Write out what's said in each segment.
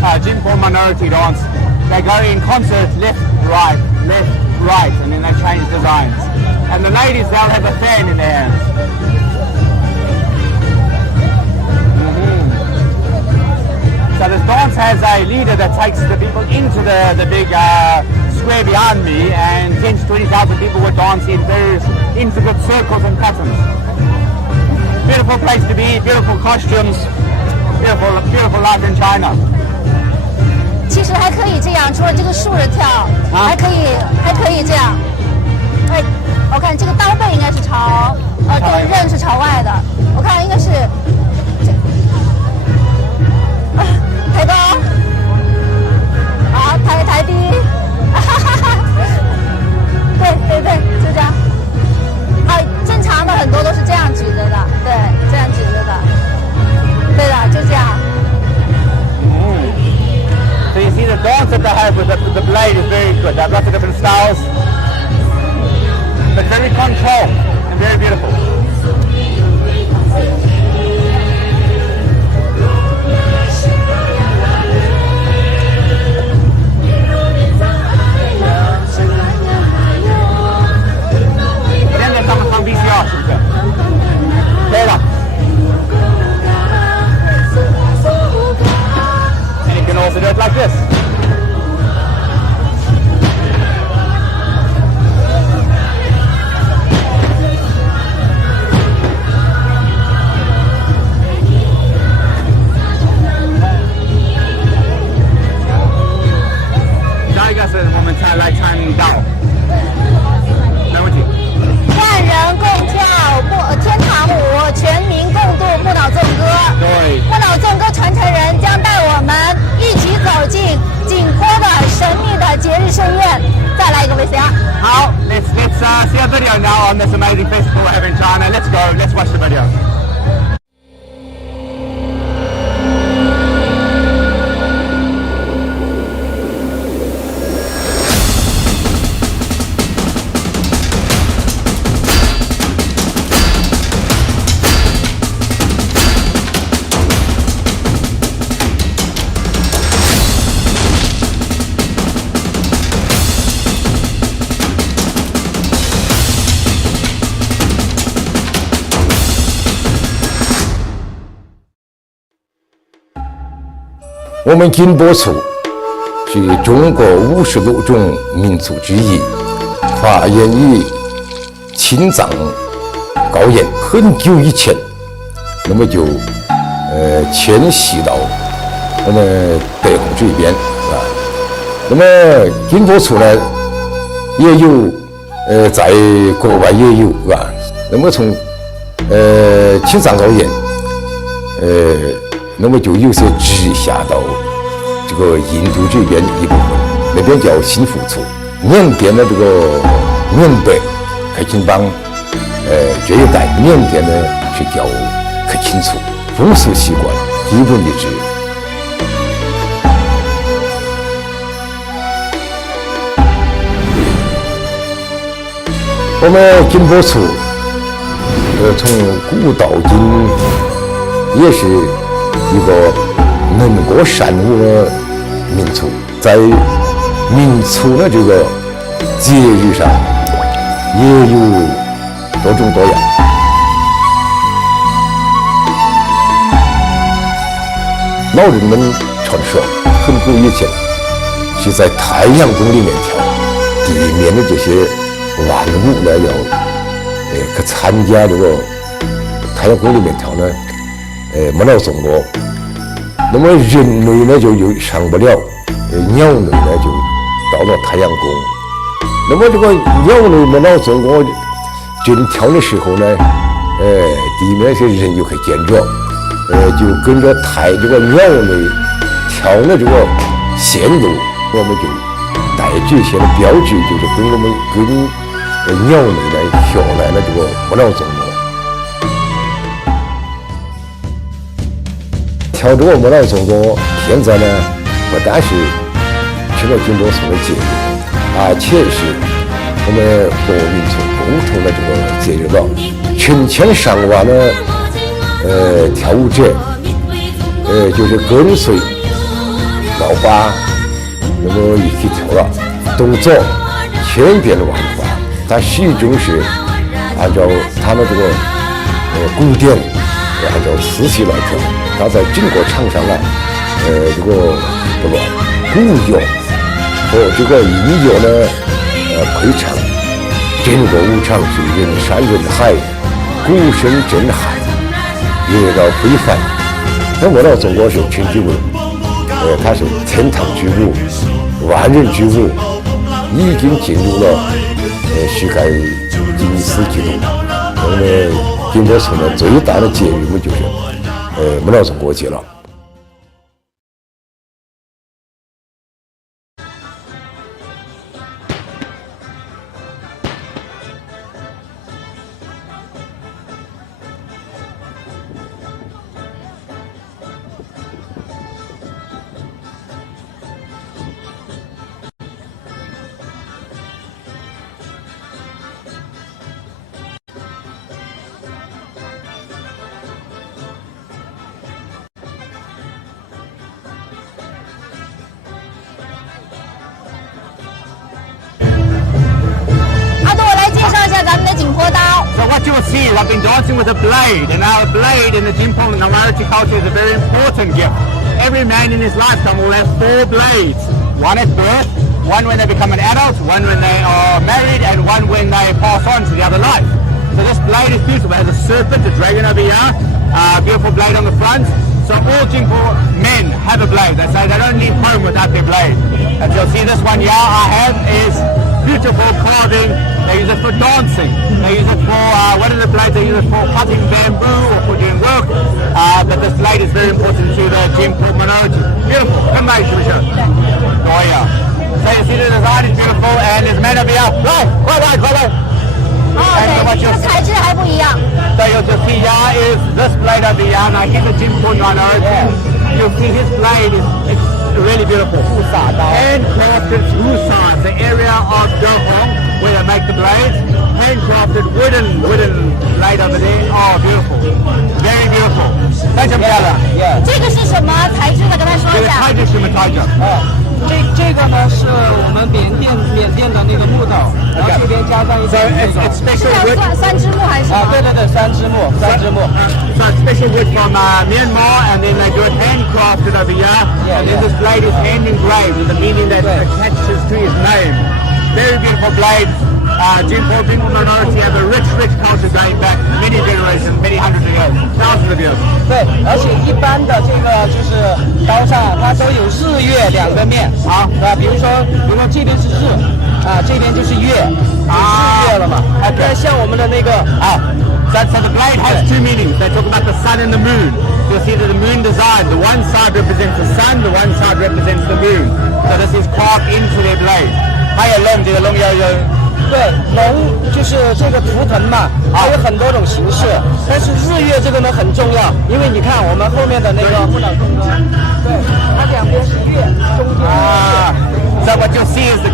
Jingpo minority dance. They go in concert left, right, and then they change designs. And the ladies, they'll have a fan in their hands. So this dance has a leader that takes the people into the big square behind me, and 10 to 20,000 people will dance in various intricate circles and patterns. Beautiful place to be, beautiful costumes, beautiful life in China. 其实还可以这样，除了这个竖着跳，还可以这样。哎，我看这个刀背应该是朝，这个刃是朝外的。我看应该是抬高，好，抬低，对，就这样。正常的很多都是这样举着的，对，这样举着的，对的，就这样。So you see the dance that they have with the blade is very good. They've lots of different styles, but very controlled and very beautiful. Then they come from VCR, 是不是？对了。You can also do it like this.我们才来参到，没问题。万人共跳天堂舞，全民共度目脑纵歌。对，目脑纵歌传承人将带我们一起走进景颇的神秘的节日盛宴。再来一个 VCR。好 ，let's see a video now on this amazing festival we have in China. Let's go. Let's watch the video. 我们景颇族是中国50多种民族之一，发源于青藏高原，很久以前，那么就迁徙到我们德宏这边啊。那么景颇族呢，也有在国外也有啊。那么从青藏高原那么就有些直下到这个印度这边一部分，那边叫新富族。缅甸的这个缅北克钦邦，这一带缅甸呢是叫克钦族，风俗习惯基本一致。我们景颇族，从古到今也是一个能歌善舞的民族，在民族的这个节日上也有多种多样。老人们传说，很久以前是在太阳宫里面跳，地面的这些万物呢要去参加这个太阳宫里面跳呢。目脑纵歌，那么人类呢就上不了，鸟类呢就到了太阳宫。那么这个鸟类目脑纵歌正跳的时候呢，地面些人就可以见着，就跟着这个鸟类跳的这个线路，我们就带这些的标志，就是跟鸟类呢学来了这个目脑纵歌。跳这个目脑纵歌，现在呢不单是成了景颇族的节日，而且是我们各民族共同的这个节日了。成千上万的跳舞者，就是跟随老八，那么一起跳了，动作千变万化，它始终是按照它的这个鼓点，按照次序来跳。它在整个场上呢，这个鼓乐和这个音乐呢，配唱，整个舞场是人山人海，鼓声震撼，热闹非凡。那目脑纵歌是称之为，它是天堂之舞、万人之舞，已经进入了世界吉尼斯纪录。那么Jingpo村的最大的节日嘛，就是目脑纵歌节了。So what you will see is I've been dancing with a blade, and now a blade in the Jingpo minority culture is a very important gift. Every man in his lifetime will have 4 blades. One at birth, one when they become an adult, one when they are married, and one when they pass on to the other life. So this blade is beautiful. It has a serpent, a dragon over here, beautiful blade on the front. So all Jingpo men have a blade. They say they don't leave home without their blade. And you'll see this one here I have is beautiful carving. They use it for dancing. They use it for, what are the blades? They use it for cutting bamboo or for doing work. But this blade is very important to the Jingpo minority. Beautiful. Come back, Shubisha. Oh, yeah. So you see the design is beautiful, and there's men over here. Right.这个材质还不一样。 So you'll just see here is this blade over here. Now here's a Jingpo minority. You'll see his blade is really beautiful. Handcrafted husa, the area of Dehong where they make the blades. Handcrafted wooden blade over there. Oh, beautiful. Very beautiful. Yeah. 这个是什么材质的？跟他说一下。这个呢是我们缅甸的那个木头，然后这边加上一些木头。是要三枝木还是什么？对，三枝木。So it's special wood from Myanmar, and then they do it handcrafted over here. And then this blade is hand engraved with the meaning that attaches to his name. Very beautiful blade. Jingpo minority have a rich culture going back many generations, many hundreds of years, thousands of years. 对，而且一般的这个就是刀上它都有日月两个面啊，对吧？比如说这边是日这边就是月，日月了嘛。对，像我们的那个So the blade has 2 meanings. They talk about the sun and the moon. You'll see that the moon design, the one side represents the sun, the one side represents the moon. So this is carved into their blade. 还有龙，这个龙要有。 对，龙就是这个图腾嘛，它有很多种形式，但是日月这个呢很重要，因为你看我们后面的那个目脑纵歌，对，它两边是月，中间是月。So what you'll see is the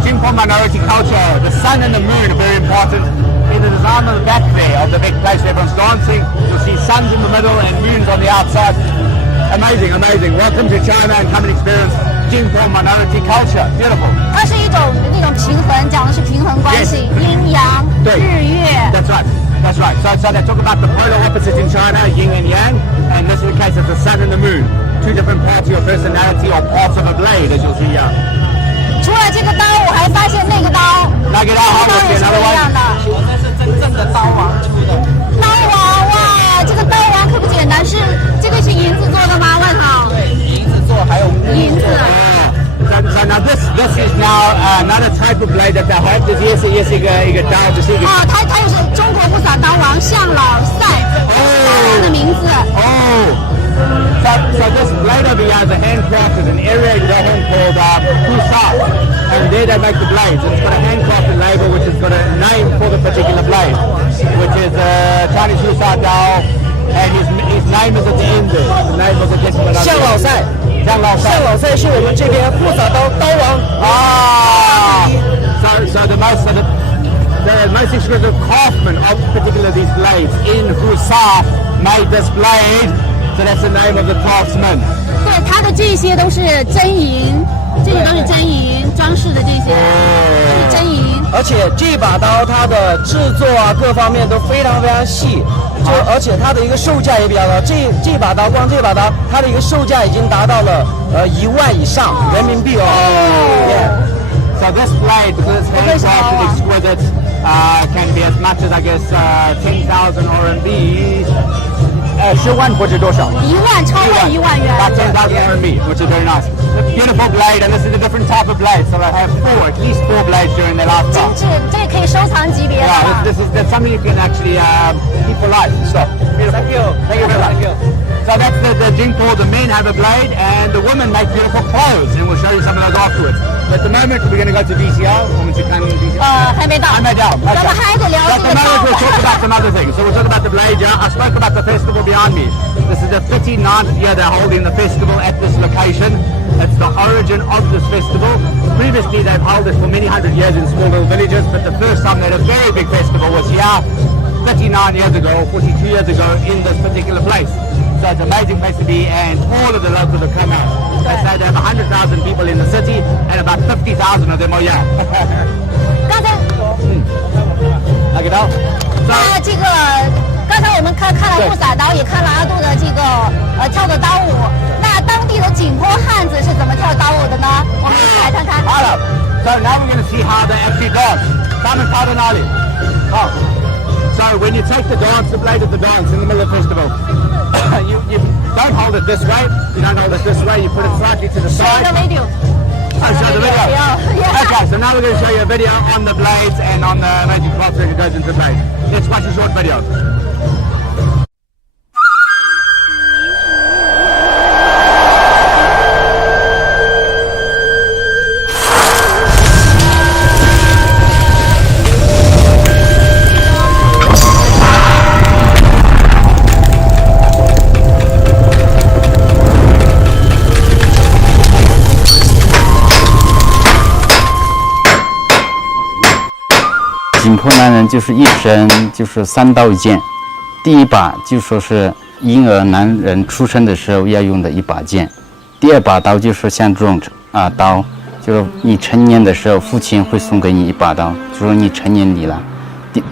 Jingpo minority culture, the sun and the moon are very important. In the design on the back there of the big place where everyone's dancing, you'll see suns in the middle and moons on the outside. Amazing. Welcome to China and come and experience Jingpo minority culture. Beautiful. 它是一种那种平衡，讲的是平衡关系，阴阳、日月。That's right. So they talk about the polar opposites in China, yin and yang, and this is the case of the sun and the moon. 2 different parts of your personality or parts of a blade, as you'll see here. 除了这个刀，我还发现那个刀，那个刀也是不一样的。我这是真正的刀王出的。刀王哇，这个刀王可不简单，是这个是银子做的吗？外套？对，银子做，还有银子。So now this is now another type of blade that they have. This is一个刀，这是一个。它又是中国护法刀王向老赛刀王的名字。So this blade over here is a handcrafted, an area in Dehong called Husa, and there they make the blades. And it's got a handcrafted label which has got a name for the particular blade, which is Chinese Husa Dao, and his name is at the end there. The name of the gentleman. 向老赛是我们这边护法刀王。So the most exclusive craftsman of particular these blades in Husa made this blade. So that's the name of the craftsman. 对，他的技这些都是真银，这些都是真银装饰的，这些都是真银。而且这把刀它的制作啊各方面都非常非常细，而且它的一个售价也比较高。这把刀光这把刀它的一个售价已经达到了1万以上人民币哦。So this blade, because it's handcrafted, exquisite, can be as much as I guess 10,000 RMB. 10万不知多少？1万，超过1万元。About 10,000 RMB, which is very nice. It's a beautiful blade, and this is a different type of blade. So I have at least four blades during the last time. 精致，这个可以收藏级别的。Yeah, that's something you can actually keep for life. So beautiful. Thank you. Thank you very much. So that's the Jingpo. The men have a blade, and the women make beautiful clothes, and we'll show you some of those afterwards. At the moment, we're going to go to VCR. 我们去看 VCR. 还没到。还没到。咱们还得聊这个 At the moment, we'll talk about some other things. So we'll talk about the blade. Yeah, I spoke about the festival behind me. This is the 39th year they're holding the festival at this location. It's the origin of this festival. Previously, they've held it for many hundred years in small little villages, but the first time they had a very big festival was here 39 years ago, 42 years ago in this particular place. So it's an amazing place to be, and all of the locals have come out. They say they have 100,000 people in the city, and about 50,000 of them are here. 刚才那个刀。这个刚才我们看了不撒刀，也看了阿杜的这个跳的刀舞。那当地的景颇汉子是怎么跳刀舞的呢？我们一起来看看。好了 So now we're going to see how they actually dance. 他们跳到哪里？好。So when you take the dance, the blade of the dance in the middle of the festival, you don't hold it this way. You don't hold it this way. You put it slightly to the side. Show the video. Oh, show the video. Yeah. Okay, so now we're going to show you a video on the blades and on the magic box that goes into the blade. Let's watch a short video. 景颇男人就是一生就是3刀一剑，第一把就说是婴儿男人出生的时候要用的一把剑，第二把刀就是像这种刀，就是你成年的时候父亲会送给你一把刀，就说你成年礼了。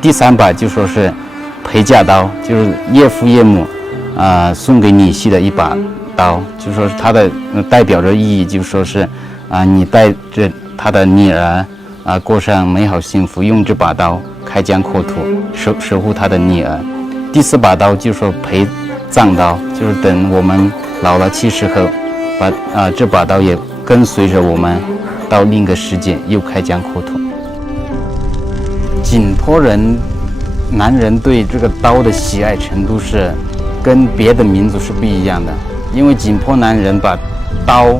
第3把就说是陪嫁刀，就是岳父岳母送给你婿的一把刀，就说是它的代表着意义，就说是你带着他的女儿过上美好幸福，用这把刀开疆扩土，守护他的女儿。第4把刀就说陪葬刀，就是等我们老了去世后，这把刀也跟随着我们到另一个世界，又开疆扩土。景颇男人对这个刀的喜爱程度是跟别的民族是不一样的，因为景颇男人把刀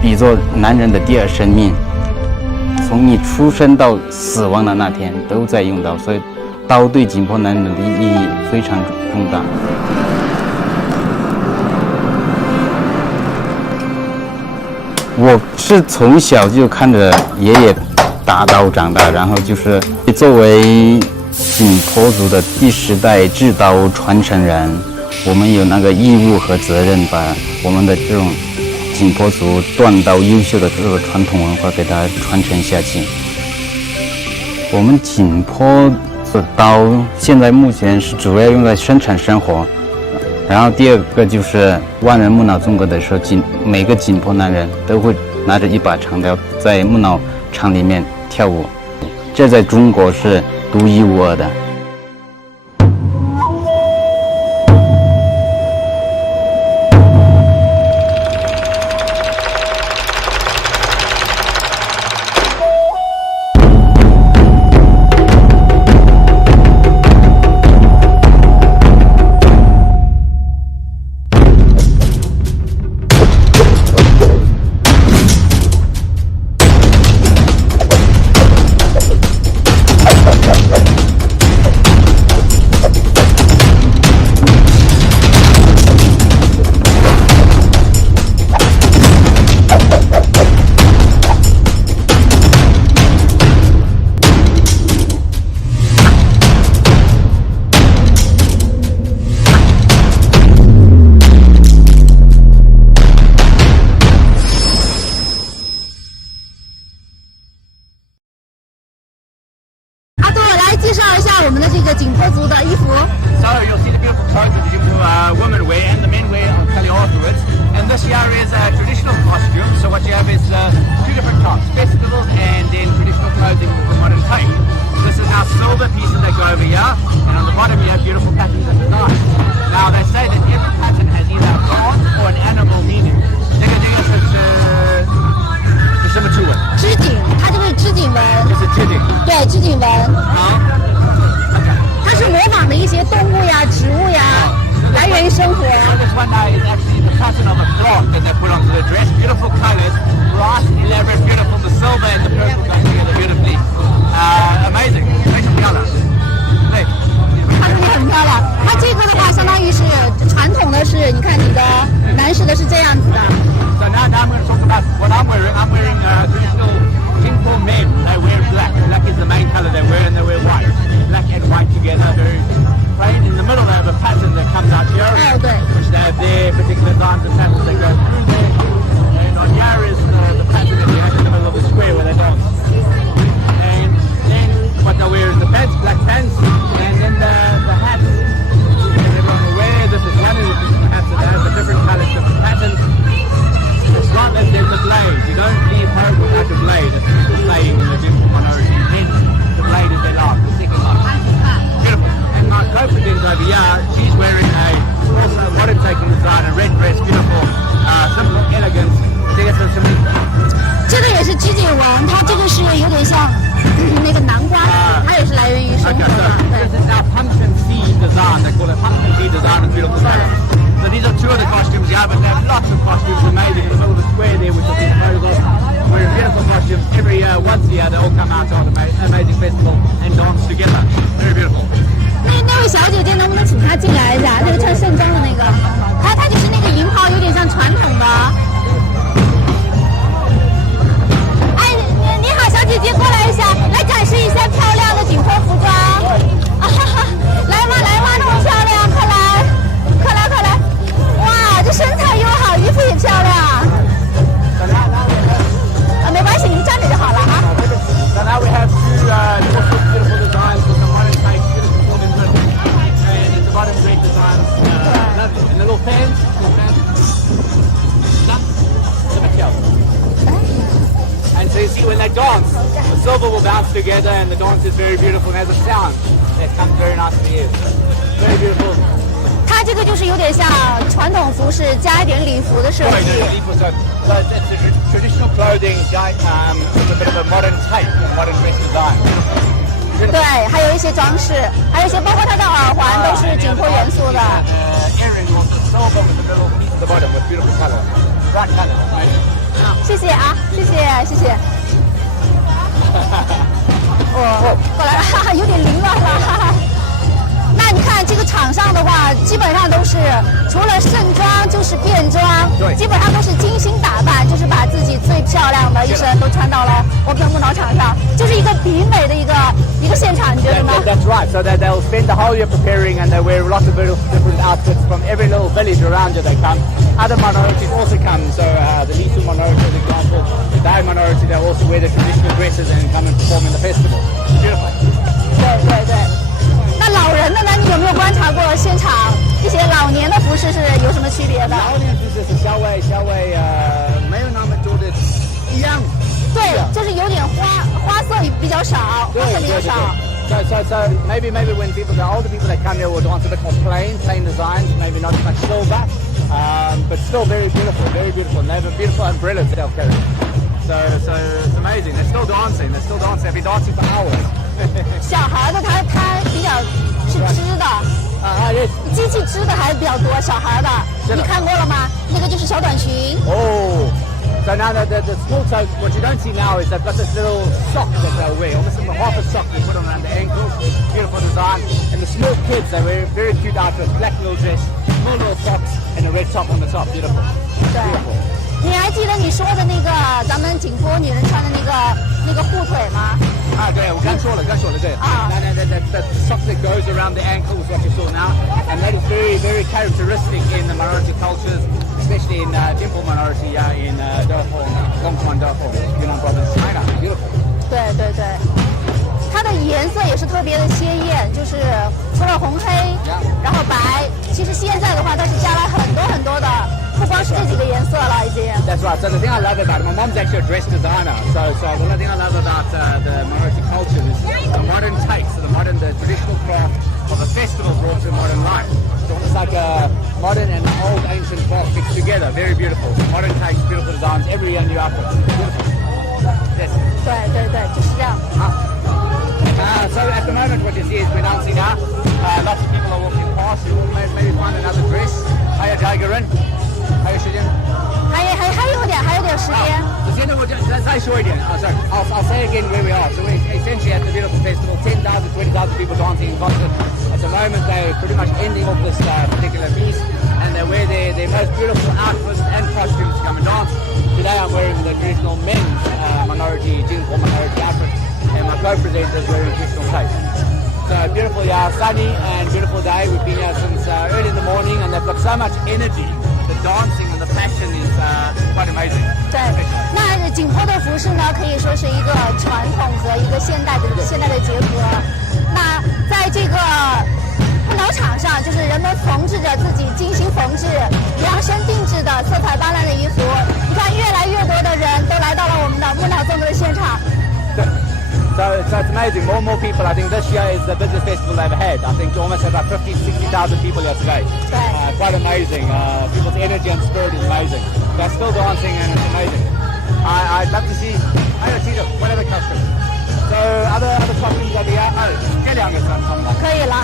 比作男人的第二生命。从你出生到死亡的那天都在用刀，所以刀对景颇男人的意义非常重大。我是从小就看着爷爷打刀长大，然后就是作为景颇族的第10代制刀传承人，我们有那个义务和责任把我们的这种景颇族锻刀优秀的这个传统文化给它传承下去。我们景颇的刀现在目前是主要用在生产生活，然后第2个就是万人目脑纵歌的时候，每个景颇男人都会拿着一把长刀在目脑场里面跳舞，这在中国是独一无二的。景颇族的衣服。So you'll see the beautiful clothes that the Jingpo women wear and the men wear. I'll tell you afterwards. And this year is a traditional costume. So what you have is two different types: festivals and then traditional clothing with the modern take. This is our silver pieces that go over here, and on the bottom you have beautiful patterns and designs. Now they say that every pattern has either a dance or an animal meaning. 是什么织纹？织锦，它就是织锦纹。就是织锦。对，织锦纹。好。它是模仿的一些动物呀、植物呀，来源于生活。This one is actually the pattern of a cloth that they put onto the dress. Beautiful colors, bright, elaborate, beautiful. The silver and the purple go together beautifully. Amazing, 非常漂亮。对，它这里很漂亮。它这个的话，相当于是传统的是，你看你的男士的是这样子的。So now I'm going to talk about what I'm wearing. I'm wearing traditional Jingpo men. They wear black. Black is the main color they wear, and they wear white. Black and white together, very plain. In the middle they have a pattern that comes out here, which they have their particular designs and patterns that go through there. And on here is the pattern that you have in the middle of the square where they dance. And then what they wear is the pants, black pants, and then the hats that everyone will wear. This is one of the different hats that they have, the different colors, different patterns. It's not that there's a blade. You don't leave home without a blade. It's the slaying in the Jingpo minority. Hence, the blade is their life, the second life. Beautiful. And my co-president over here, she's wearing also a modern take on design, a red dress, beautiful, simple, elegant. 这个是什么？这个也是织锦纹，它这个是有点像那个南瓜，它也是来源于生活的。This is our pumpkin seed design. They call it pumpkin seed design and beautiful colors. So these are two of the costumes here, but they have lots of costumes amazing in the middle of the square there, which you'll see photos of. Wearing beautiful costumes every year, once a year, they all come out on an amazing festival and dance together. Very beautiful. 那位小姐姐能不能请她进来一下？那个穿盛装的那个，她就是那个银袍，有点像传统的。哎，你好，小姐姐，过来一下，来展示一下漂亮的景颇服装。啊哈哈，来嘛来嘛，那么漂亮，快来，快来快来！哇，这身材又好，衣服也漂亮。没关系，您站着就好了啊。So now we have two beautiful designs with some modern take, beautiful golden ribbon, and at the bottom great designs, and the little fans, and so you see when they dance, the silver will bounce together, and the dance is very beautiful and has a sound that comes very nice to the ears. Very beautiful. 它这个就是有点像传统服饰加一点礼服的设计。So it's traditional clothing, with a bit of a modern take, modern dress design. 对，还有一些装饰，还有一些包括它的耳环都是景颇元素的。Earring was the silver with the little piece at the bottom with beautiful color, bright color. 谢谢啊，谢谢谢谢。哦，过来，哈哈，有点凌乱了，哈哈。那你看这个场上的话，基本上都是除了盛装就是便装，基本上都是精心打扮，就是把自己最漂亮的一身都穿到了我们的目脑场上，就是一个比美的一个现场，你觉得吗 ？That's right. So they'll spend the whole year preparing, and they wear lots of different outfits from every little village around you. They come. Other minorities also come. So the Lisu minority, for example, the Dai minority, they also wear the traditional dresses and come and perform in the festival. Beautiful. 对。那老人的呢？你有没有观察过现场一些老年的服饰是有什么区别的？老年服饰是稍微没有那么多的一样。对，就是有点花色比较少，花色比较少。So maybe when the older people that come here will dance a bit more plain designs, maybe not as much silver, but still very beautiful. And they have beautiful umbrellas that they'll carry. So it's amazing. They're still dancing. They'll be dancing for hours. 小孩的他比较是织的，机器织的还比较多。小孩的，你看过了吗？那个就是小短裙。Oh, so now the small toes, what you don't see now is they've got this little sock that they'll wear, almost half a sock they put on around the ankles. Beautiful design. And the small kids, they wear very cute outfits, black little dress, small little socks, and a red top on the top. Beautiful. 对。你还记得你说的那个咱们景颇女人穿的那个护腿吗？对，我刚说了，对。That sock that goes around the ankle is what you saw now, and that is very characteristic in the minority cultures, especially in Jingpo minority in Dehong, Longchuan County, Yunnan Province, China. Beautiful. 对。它的的颜色也是特别的鲜艳，就是除了红黑，然后白，其实现在的话它是加了很多的，不光是这几个颜色了已经。That's right. So the thing I love about it, my mom's actually a dress designer. So the thing I love about the minority culture is the modern take, so the traditional craft of a festival brought to modern life. So almost like a modern and old ancient craft mixed together. Very beautiful. Modern takes, beautiful designs, every year new outfits. Beautiful. Yes. 对，就是这样。So at the moment what you see is we're dancing now. Lots of people are walking past. You will maybe find another dress. Hiya Jagarin. Hiya Shilin. 还有点时间。So现在我再说一点. Sorry. I'll say again where we are. So we're essentially at the beautiful festival. 10,000, 20,000 people dancing in concert. At the moment they're pretty much ending off this particular piece, and they wear their most beautiful outfits and costumes to come and dance. Today I'm wearing the traditional men's minority Jingpo minority outfit, and my co-presenter is wearing traditional clothes. So beautiful, sunny and beautiful day. We've been here since early in the morning, and they've got so much energy. The dancing and the passion is quite amazing. 对，那景颇的服饰呢，可以说是一个传统和一个现代的结合。那在这个不脑场上，就是人们缝制着自己精心缝制、量身定制的色彩斑斓的衣服。你看，越来越多的人都来到了我们的目脑纵歌现场。So it's amazing. More and more people. I think this year is the busiest festival they've ever had. I think almost about 50,000 to 60,000 people here today. Quite amazing. People's energy and spirit is amazing. They're still dancing and it's amazing. I'd love to see. I don't see what other costumes. So other costumes that here. 这两个是什么？可以了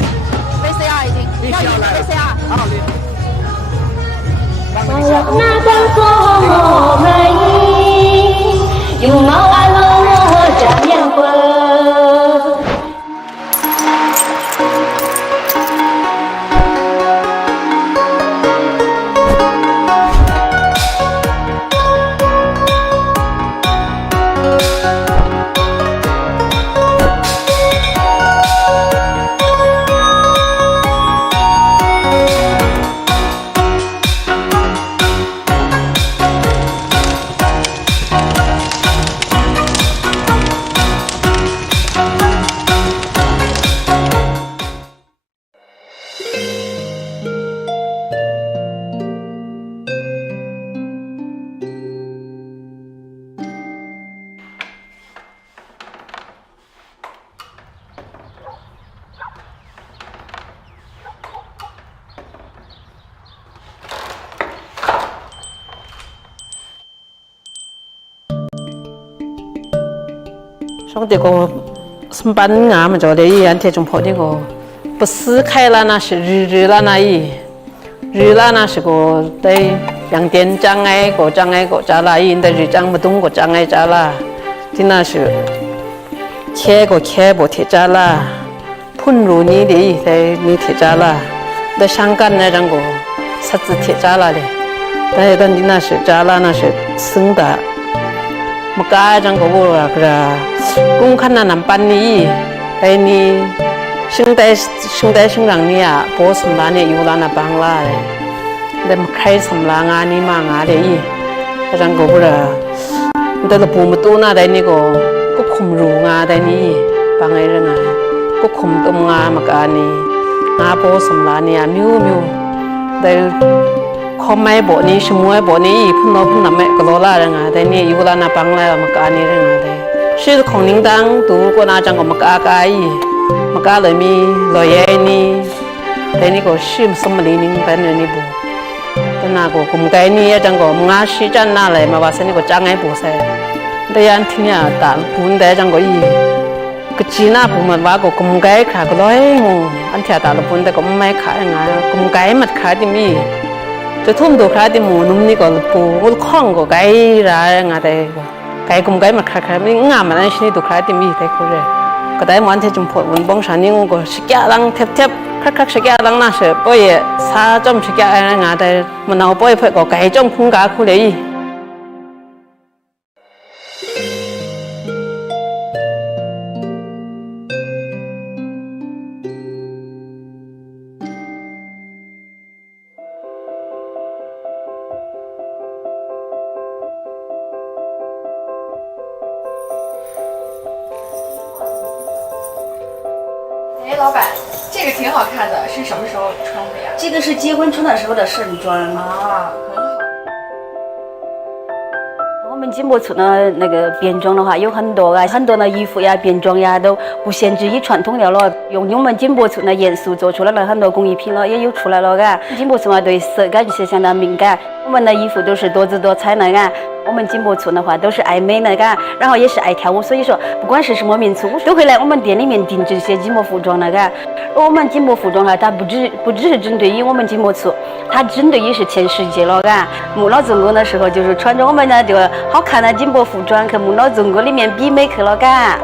，VCR 已经要演 VCR。好，我那个做美，用毛爱了我家面粉。说这个什么班啊嘛，叫的一样，这种破那个不撕开了那是日了那一日了那是个对两点障碍个障碍个咋啦？因的日障不动个障碍咋啦？的那是切个切不贴咋啦？喷入你的在你贴咋啦？在香港那张个啥子贴咋啦的？但是的那是咋啦？那是生的。maka jang ko bura kra kung khana nam pan ni ai ni sing dai sing rang ni a bo sam la ni yu la na bang la de khai sam la nga ni ma nga de yi jang ko bura de la bu mu tu na dai ni ko khum ru nga dai ni bang ai ra nga ko khum tum nga maka ni nga bo sam la ni a myu myu daiข้อไม้โบนี้ชมวยโบนี้พุ่นเราพุ่นนำแม่กโลล่าเรื่องอะไรนี่อยู่ลานาปังแล้วมากานี่เรื่องอะไรชื่อของนิ่งดังดูก็น่าจังกับมากากายมากาเลยมีลอยนี่แต่นี่ก็ชื่อสมรีนิ่งเป็นนี่บุแต่น่าก็กุมไก่นี่จังก็มึงอาชีจันน่าเลยมาว่าเส้นนี่ก็จังไงบุเสแต่ยันที่เนี่ยตาปุ่นแต่จังก็อีก็จีน่าปุ่นมันว่าก็กุมไก่ขาก็ร้อยงูอันที่ตาปุ่นแต่ก็ไม่ขายังไงกุมไก่มัดขาที่มีจะทุ่มตัวคราที่หมูนุ่มนี่ก็ปูก็คล้องก็ไก่ร้ายงาแต่ไก่กุมไก่มาคราไม่งามมันชนิดตัวคราที่มีแต่ก็เลยก็ได้มันที่จุ่มพอมันบ้องฉันนี่ก็สแกลังเทียบคลักสแกลังน่าเสือป่วยซาจอมสแกอะไรงาแต่มันเอาป่วยเพื่อก็ไก่จอมคุ้งกาคู่เลย老板，这个挺好看的，是什么时候穿的呀？这个是结婚穿的时候的盛装啊，很好。我们金柏村的那个变装的话有很多啊，很多的衣服呀、变装呀都不限制于传统的了，用我们金柏村的元素做出来了很多工艺品了，也有出来了嘎。金柏村啊对色感是相当敏感，我们的衣服都是多姿多彩的嘎。我们金柏村的话都是爱美的嘎，然后也是爱跳舞，所以说不管是什么民族都会来我们店里面定制一些金柏服装的嘎。我们金柏服装哈，它不只是针对于我们金柏村，它针对于是全世界了嘎。目脑纵歌的时候就是穿着我们的这个好看的金柏服装去目脑纵歌里面比美去了嘎。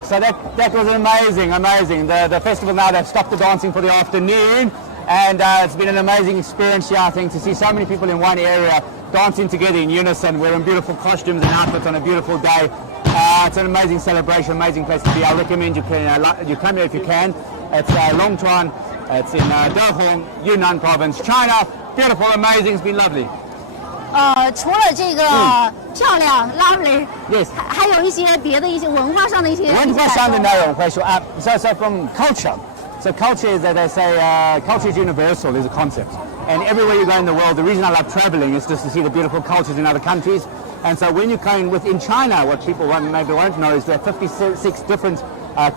So that was amazing. The festival now, they've stopped the dancing for the afternoon, and it's been an amazing experience here, I think, to see so many people in one area dancing together in unison, wearing beautiful costumes and outfits on a beautiful day. It's an amazing celebration, amazing place to be. I recommend you come here if you can. It's Longchuan, it's in Dehong, Yunnan Province, China. Beautiful, amazing, it's been lovely. 除了这个漂亮 lovely， yes， 还有一些别的一些文化上的一些文化上的内容会说啊 so from culture. So culture is that they say culture is universal is a concept. And everywhere you go in the world, the reason I love traveling is just to see the beautiful cultures in other countries. And so when you're going within China, what people maybe won't know is there are 56 different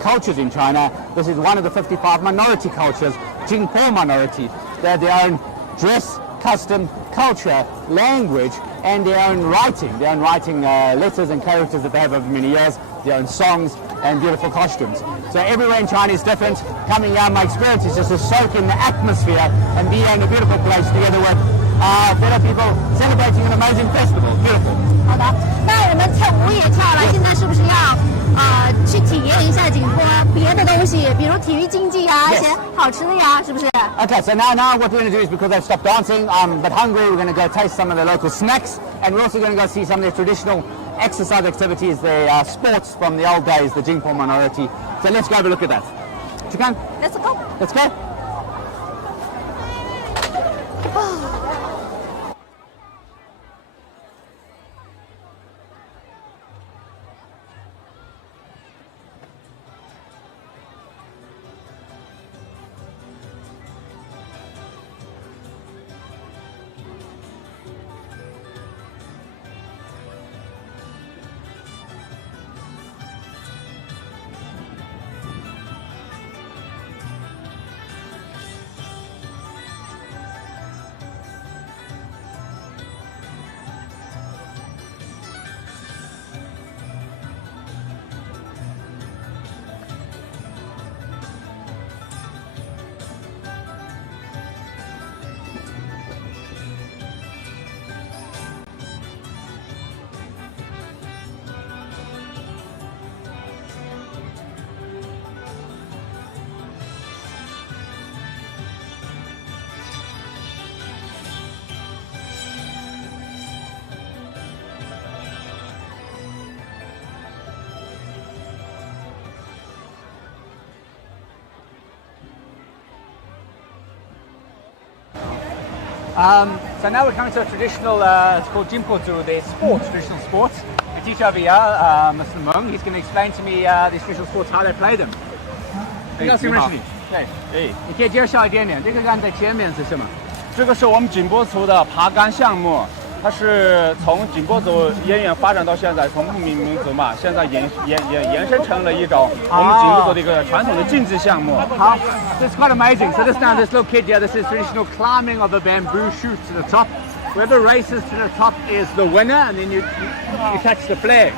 cultures in China. This is one of the 55 minority cultures, Jingpo minority. They have their own dress, custom, culture, language, and their own writing letters and characters that they have over many years, their own songs and beautiful costumes. So everywhere in China is different. Coming here, my experience is just to soak in the atmosphere and be in a beautiful place together with fellow people celebrating an amazing festival. Beautiful. 好的，那我们跳舞也跳了，现在是不是要去体验一下景颇别的东西，比如体育竞技呀，一些好吃的呀，是不是？ Okay, so now what we're going to do is because they've stopped dancing, but hungry, we're going to go taste some of the local snacks, and we're also going to go see some of their traditional exercise activities, their sports from the old days, the Jingpo minority. So let's go have a look at that. Chikan? Let's go. Let's go. So now we're coming to a traditional, it's called Jingpo, the sports, traditional sports. The teacher over here, Mr. Mung, he's going to explain to me these traditional sports, how they play them. 这个是什么？对，你可以介绍一点点。这个站在前面是什么？这个是我们景颇族的爬杆项目，它是从景颇族渊源发展到现在，从牧民民族嘛，现在延伸成了一种我们景颇族的一个传统的竞技项目。好 so it's quite amazing. So this little kid here, this is traditional climbing of a bamboo shoot to the top. Whoever races to the top is the winner, and then you catch the flag.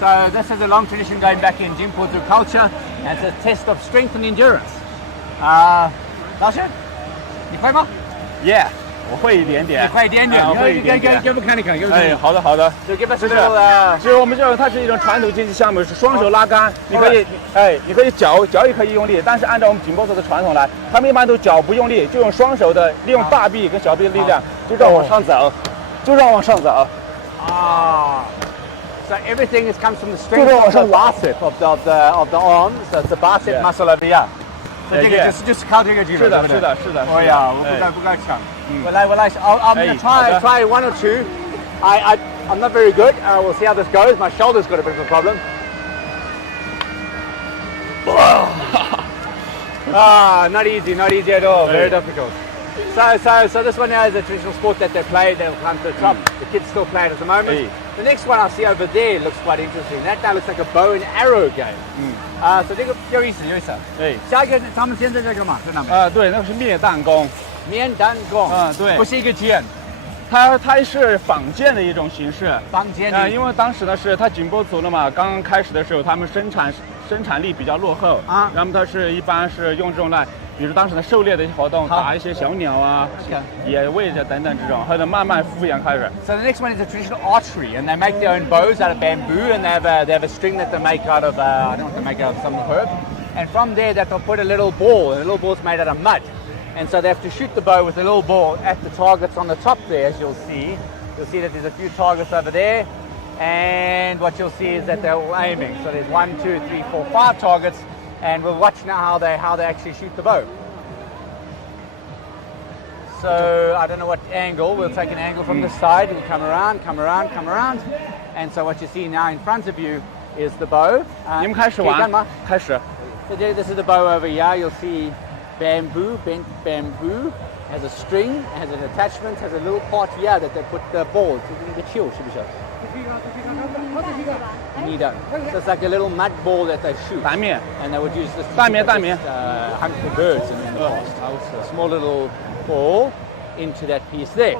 So this is a long tradition going back in Jingpo culture, and it's a test of strength and endurance. 老师，你会吗 Yeah. 我会一点点，你会一点点，我会一点点。给我们看一看，给我们哎，好的好的。就 give us a little 就是我们这它是一种传统竞技项目，是双手拉杆，你可以你可以脚也可以用力，但是按照我们景颇族的传统来，他们一般都脚不用力，就用双手的利用大臂跟小臂的力量，就这样往上走，就这样往上走。啊。So everything comes from the strength of the bicep of the arms. So it's the bicep muscle over here. 所以这个就是靠这个技能，对不对？是的。哎呀，我不敢抢。I'm gonna try one or two. I'm not very good. We'll see how this goes. My shoulder's got a bit of a problem. Not easy at all. Very difficult. So this one now is a traditional sport that they play. They'll climb to the top. The kids still play it at the moment. The next one I'll see over there looks quite interesting. That now looks like a bow and arrow game. So 这个有意思。下一个他们现在这个嘛，在哪边？对，那个是面弹弓。面弹弓。对。不是一个剑。它是仿剑的一种形式。仿剑。因为当时呢是它景颇族了嘛，刚刚开始的时候他们生产力比较落后啊，然后它是一般是用这种来，比如当时的狩猎的一些活动，打一些小鸟啊、野味的等等这种，后来慢慢复原开始。So the next one is a traditional archery, and they make their own bows out of bamboo, and they have a string that they make out of I don't know what they make out of, some herb, and from there that they'll put a little ball, and the little ball's made out of mud, and so they have to shoot the bow with a little ball at the targets on the top there, as you'll see. You'll see that there's a few targets over there. And what you'll see is that they're all aiming. So there's 1, 2, 3, 4, 5 targets, and we'll watch now how they actually shoot the bow. So I don't know what angle. We'll take an angle from the side. We'll come around, and so what you see now in front of you is the bow. 你们开始玩吗？开始。So this is the bow over here. You'll see bamboo, bent bamboo. Has a string, has an attachment, has a little part here that they put the balls. You can chill, should be sure. So it's like a little mud ball that they shoot. And they would use this to hunt for birds in the past. A small little ball into that piece there.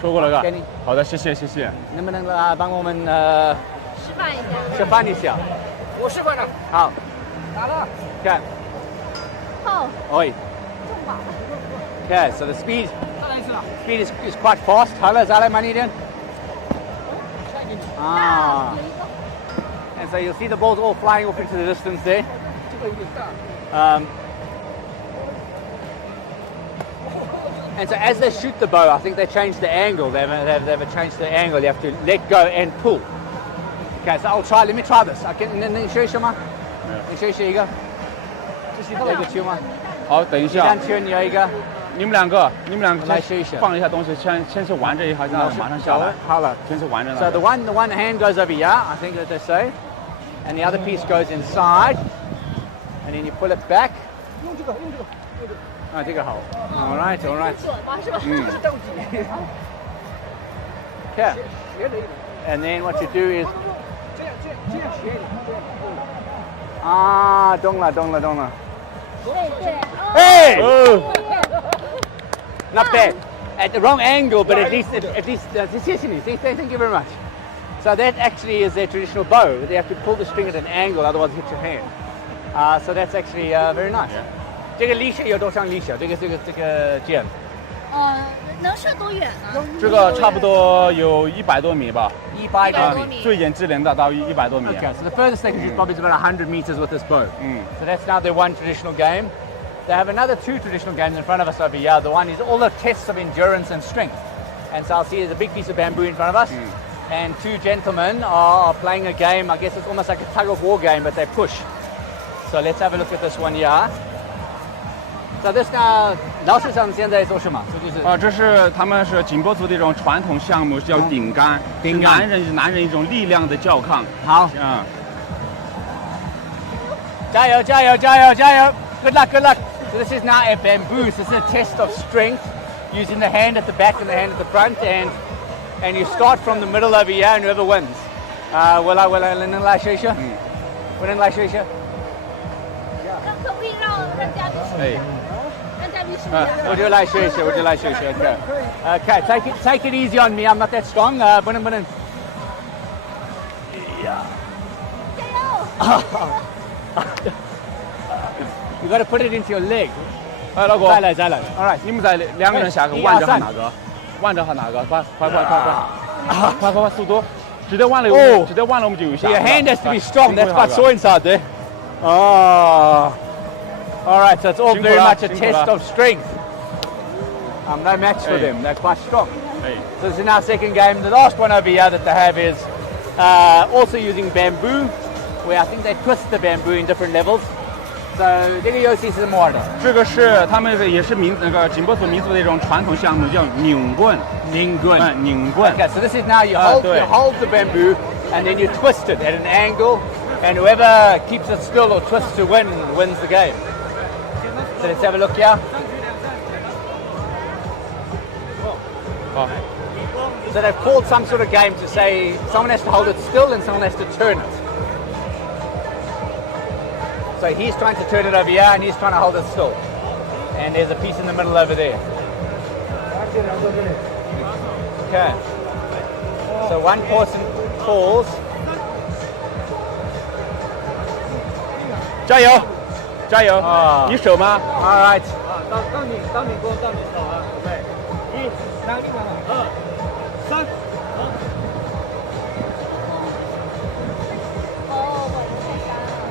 说过了个。好的，谢谢。能不能帮我们示范一下？我示范了。好。打了。看。好。oi. Okay, so the speed is quite fast. Hello, Zale Maniden. And so you'll see the balls all flying off into the distance there. And so as they shoot the bow, I think they changed the angle. They've changed the angle. You have to let go and pull. Okay, so let me try this.能学一下吗？能学一个？这是一个球吗？好，等一下。单圈你要一个。你们两个来试一下，放一下东西，先去玩这一下，然后马上下来。好了，先去玩着呢。 So the one hand goes over here, I think that they say, and the other piece goes inside, and then you pull it back. 用这个。啊，这个好。All right. Okay. And then what you do is. 啊，懂了。Hey! Not bad. At the wrong angle, but at least thank you very much. So that actually is their traditional bow. They have to pull the string at an angle, otherwise hit your hand. So that's actually very nice. 这个离线有多长离线？这个箭。能射多远呢？这个差不多有100多米吧。100多米。最远之能达到100多米。Okay, so the furthest they can shoot probably is about 100 meters with this bow. So that's now their one traditional game. They have another 2 traditional games in front of us over here. The one is all the tests of endurance and strength. And so I'll see there's a big piece of bamboo in front of us. And 2 gentlemen are playing a game. I guess it's almost like a tug of war game, but they push. So let's have a look at this one here. So this now, 老师长现在做什么？这是他们是景颇族的一种传统项目，叫顶杆。男人一种力量的较抗。好。加油！ Good luck. So this is now a bamboo. This is a test of strength using the hand at the back and the hand at the front, and you start from the middle over here, and whoever wins. 我能来学一下？我能来学一下？可不可以让嘉宾试一下？让嘉宾试一下。我就来学一下。Okay, take it easy on me. I'm not that strong. 不能。加油！You got to put it into your leg. 老公，再来。All right， 你们再2个人下去，弯着喊哪个？快，速度！直接弯了我们就有下。Your hand has to be strong. That's what I saw inside there. Oh. All right, so it's all very much a test of strength. I'm no match for them. They're quite strong. So this is our second game. The last one over here that they have is also using bamboo, where I think they twist the bamboo in different levels. So 这个游戏是什么的？这个是他们也是景颇族民族的一种传统项目，叫拧棍。拧棍。Okay, so this is now you hold the bamboo and then you twist it at an angle, and whoever keeps it still or twists to wins the game. So let's have a look here. So they've called some sort of game to say someone has to hold it still and someone has to turn it. So he's trying to turn it over here and he's trying to hold it still. And there's a piece in the middle over there. Okay. So one person pulls. 加油，加油！你手吗 All right. 到你手啊，准备，1、2、3。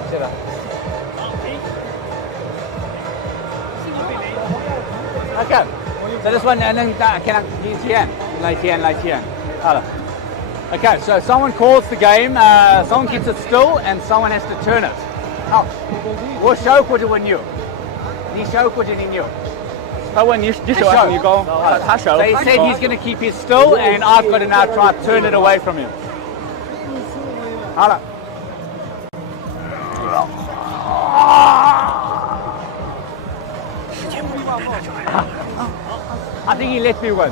是的。Okay. So this one, and then can I use here? Like here. Okay, so someone calls the game, someone keeps it still, and someone has to turn it. 好，我手或者我扭，你手或者你扭。他问你手还是你弓？他手。So he said he's going to keep his still, and I've got to now try to turn it away from him. 好了。I think he let me win.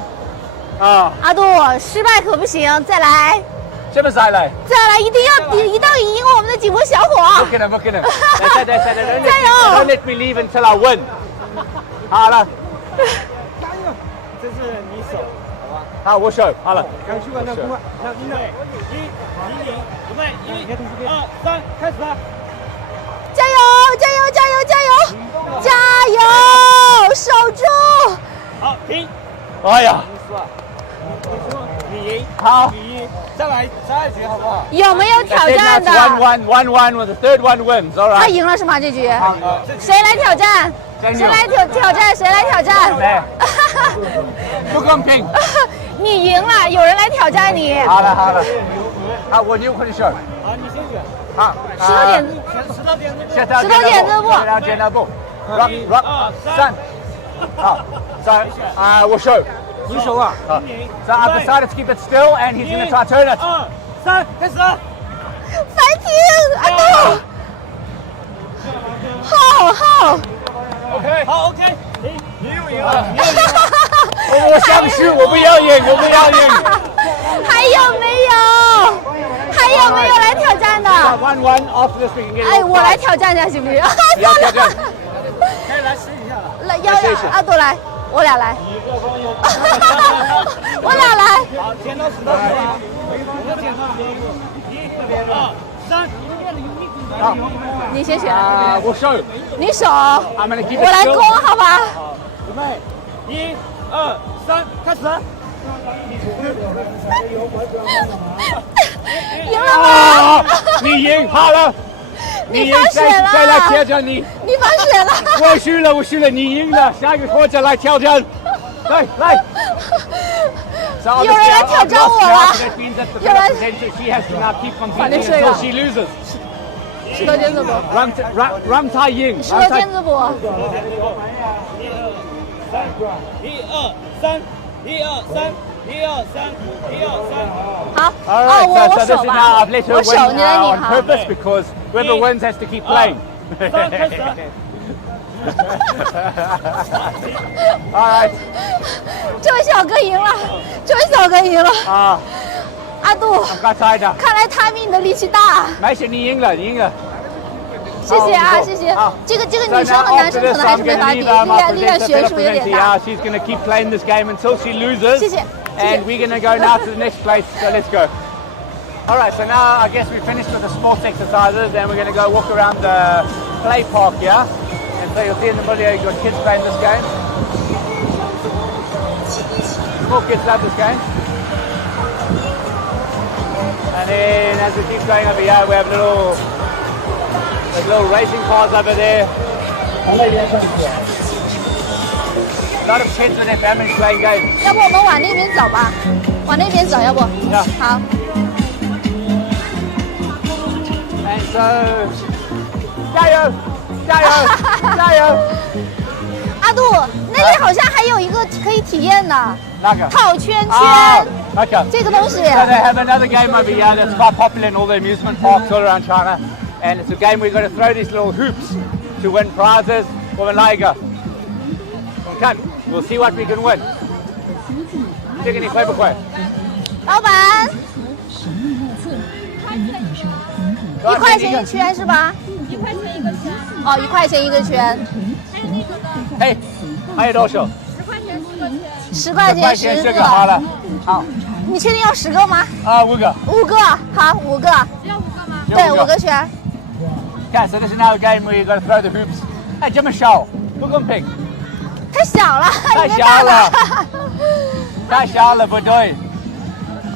阿杜，失败可不行，再来。这么再来？再来，一定要赢我们的景颇小伙。Look at him. Don't let me leave until I win. 好了。这是你手，好吧？好，我手。好了。刚去过那公，那你呢？准备1、2、3，开始吧！加油！守住！好，停。哎呀，你赢，好，你赢，再来一局好不好？有没有挑战的？ 1-1 with the third one wins. All right. 他赢了是吗？这局？谁来挑战？谁来挑战？不公平。你赢了，有人来挑战你。好了。好，我扭回手。好，你先选。好，石头剪子布。剪刀布。2、3。好，so 我手。你手啊。So I've decided to keep it still, and he's going to try to turn it. 2、3，开始。fighting， 阿杜。好。OK， 好 OK， 你又赢了，我想输，我不要赢。还有没有来挑战的？ 1-1 after this we can get. 哎，我来挑战一下行不行？你要挑战？可以来试一下了。来，阿杜来，我俩来。我俩来。好，剪刀石头布啊，我剪刀。1、2、3。好，你先选。我手。你手。I'm gonna keep it still. 我来攻，好吧？准备，1、2、3，开始。赢了吗？你赢，好了。你发血了。再来挑战你。你发血了。我输了，你赢了。下一个或者来挑战。来。有人来挑战我了。有人。She has to now keep competing until she loses. 石头剪子布。让他赢。石头剪子布。1、2、3，1、2、3，1、2、3，1、2、3。好。我手吧。我手，你来拧。 On purpose because whoever wins has to keep playing. 3，开始。All right. 这位小哥赢了。啊。阿杜。看来他比你的力气大。没事，你赢了。谢谢啊，谢谢。这个女生和男生可能还是没法比，力量悬殊有点大。 She's going to keep playing this game until she loses. 谢谢。And we're going to go now to the next place. So let's go. All right. So now I guess we finished with the sports exercises, and we're going to go walk around the play park here. And so you'll see in the video you've got kids playing this game. More kids love this game. And then as we keep going over here, we have little racing cars over there. A lot of kids with their families playing games. 要不我们往那边走吧？往那边走，要不？好。And so, 加油！加油，加油！阿杜，那里好像还有一个可以体验的，哪个？套圈圈。那个。这个东西。So they have another game over here that's quite popular in all the amusement parks all around China, and it's a game where you've got to throw these little hoops to win prizes. 我们来一个，我们看 ，we'll see what we can win. 这个你会不会？老板。1块钱一圈是吧？1块钱一个圈。哦，1块钱一个圈。哎，还有多少？10块钱10个。好了，好。你确定要10个吗？5个。5个，好，5个。要5个吗？对，5个圈。Okay, so this is now a game where you got to throw the hoops. 哎，这么小，不公平。太小了，太小了，太小了，不对。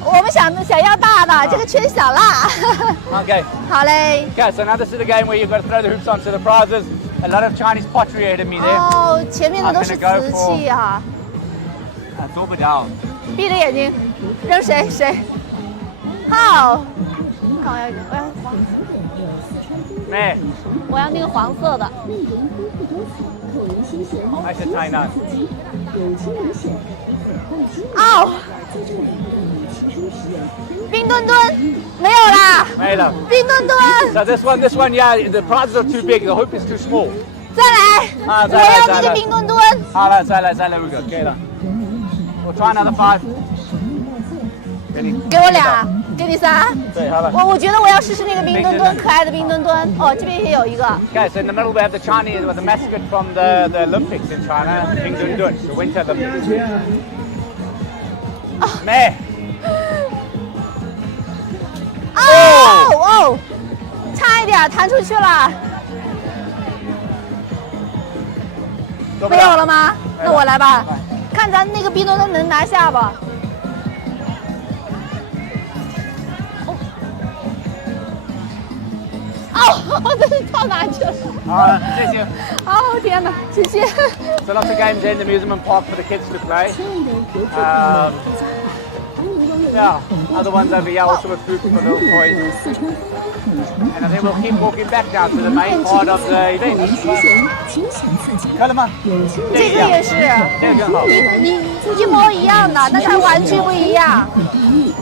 我们想要大的，这个圈小了。Okay. 好嘞。Okay, so now this is the game where you've got to throw the hoops onto the prizes. A lot of Chinese pottery ahead of me there. 哦，前面的都是瓷器啊。做不到。闭着眼睛，扔谁？好。看我要黄。没。我要那个黄色的。还是太难。哦。冰墩墩没有啦，没了。冰墩墩。So this one, yeah, the prizes are too big, the hoop is too small. 再来，我要那个冰墩墩。好了，再来，we go， 可以了。我 try another 5。给我2，给你3。对，好了。我觉得我要试试那个冰墩墩，可爱的冰墩墩。哦，这边也有一个。Okay, so in the middle we have the Chinese with the mascot from the Olympics in China, Bing Dun Dun, the Winter Olympics. 没。哦，差一点弹出去了。没有了吗？那我来吧，看咱那个冰墩墩能拿下吧。哦，这是到哪去了？好，谢谢。哦，天哪，谢谢。So lots of games in the amusement park for the kids to play. Yeah, other ones over here also with food for little toys. And I think we'll keep walking back down to the main part of the event. 看了吗？这个也是，你一模一样的，但它玩具不一样，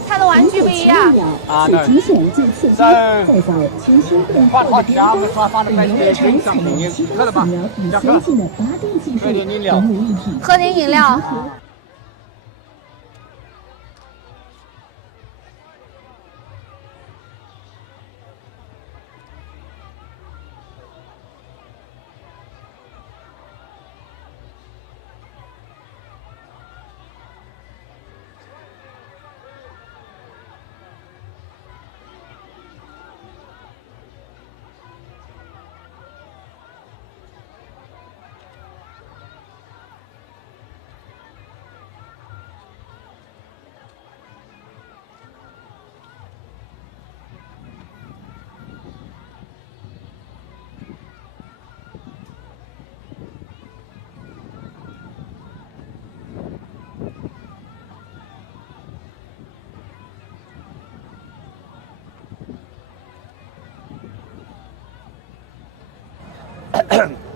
它的玩具不一样。No. So, quite hot now. I'm going to try to find a place to drink something. 喝了吗？想喝？喝点饮料。喝点饮料。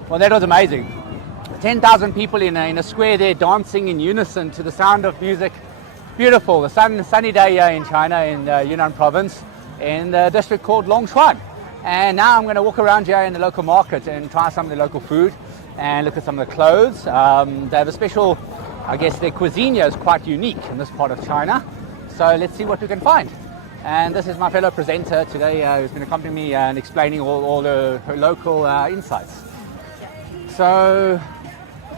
Well, that was amazing. 10,000 people in a square there dancing in unison to the sound of music. Beautiful. The sunny day here in China in Yunnan Province in the district called Longchuan. And now I'm going to walk around here in the local market and try some of the local food and look at some of the clothes. They have a special, I guess their cuisine here is quite unique in this part of China. So let's see what we can find. And this is my fellow presenter today who's going to accompany me and explaining all the local insights. So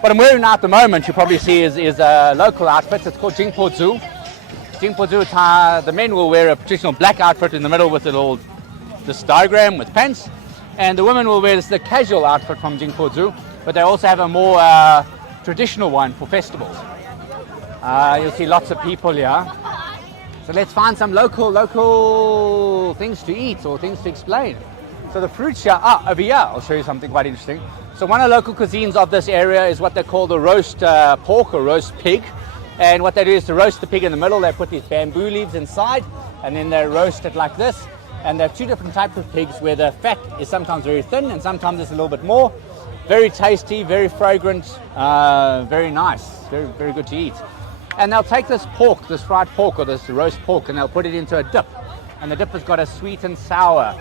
what I'm wearing now at the moment, you probably see, is a local outfit. It's called Jingpo. The men will wear a traditional black outfit in the middle with this diagram with pants. And the women will wear the casual outfit from Jingpo, but they also have a more traditional one for festivals. You'll see lots of people here. So let's find some local things to eat or things to explain. So the fruits here, over here, I'll show you something quite interesting. So one of the local cuisines of this area is what they call the roast pork or roast pig. And what they do is to roast the pig in the middle, they put these bamboo leaves inside and then they roast it like this. And there are two different types of pigs where the fat is sometimes very thin and sometimes it's a little bit more. Very tasty, very fragrant, very nice, very, very good to eat. And they'll take this pork, this fried pork or this roast pork, and they'll put it into a dip. And the dip has got a sweet and sour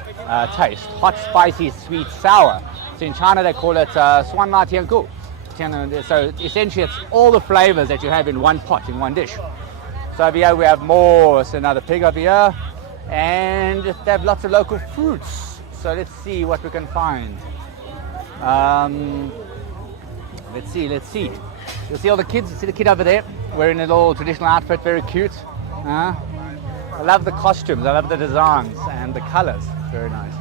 taste, hot, spicy, sweet, sour. So in China they call it 酸辣甜口. So essentially it's all the flavors that you have in one pot, in one dish. So over here we have more, so another pig over here. And they have lots of local fruits. So let's see what we can find. Let's see. You'll see all the kids, you see the kid over there wearing a little traditional outfit, very cute. I love the costumes, I love the designs and the colors, very nice.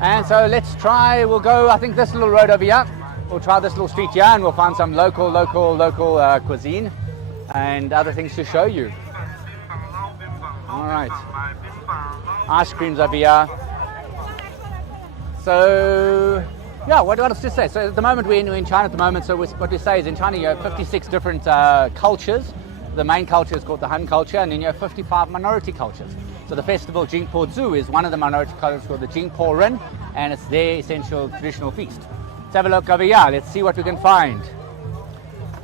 And so let's try, we'll go, I think this little road over here. We'll try this little street here and we'll find some local cuisine and other things to show you. All right. Ice creams over here. So, yeah, what else to say? So at the moment we're in China at the moment, so what we say is in China you have 56 different cultures. The main culture is called the Han culture, and then you have 55 minority cultures. So the festival Jingpo is one of the minority cultures called the Jingpo Ren, and it's their essential traditional feast. Let's have a look over here. Let's see what we can find.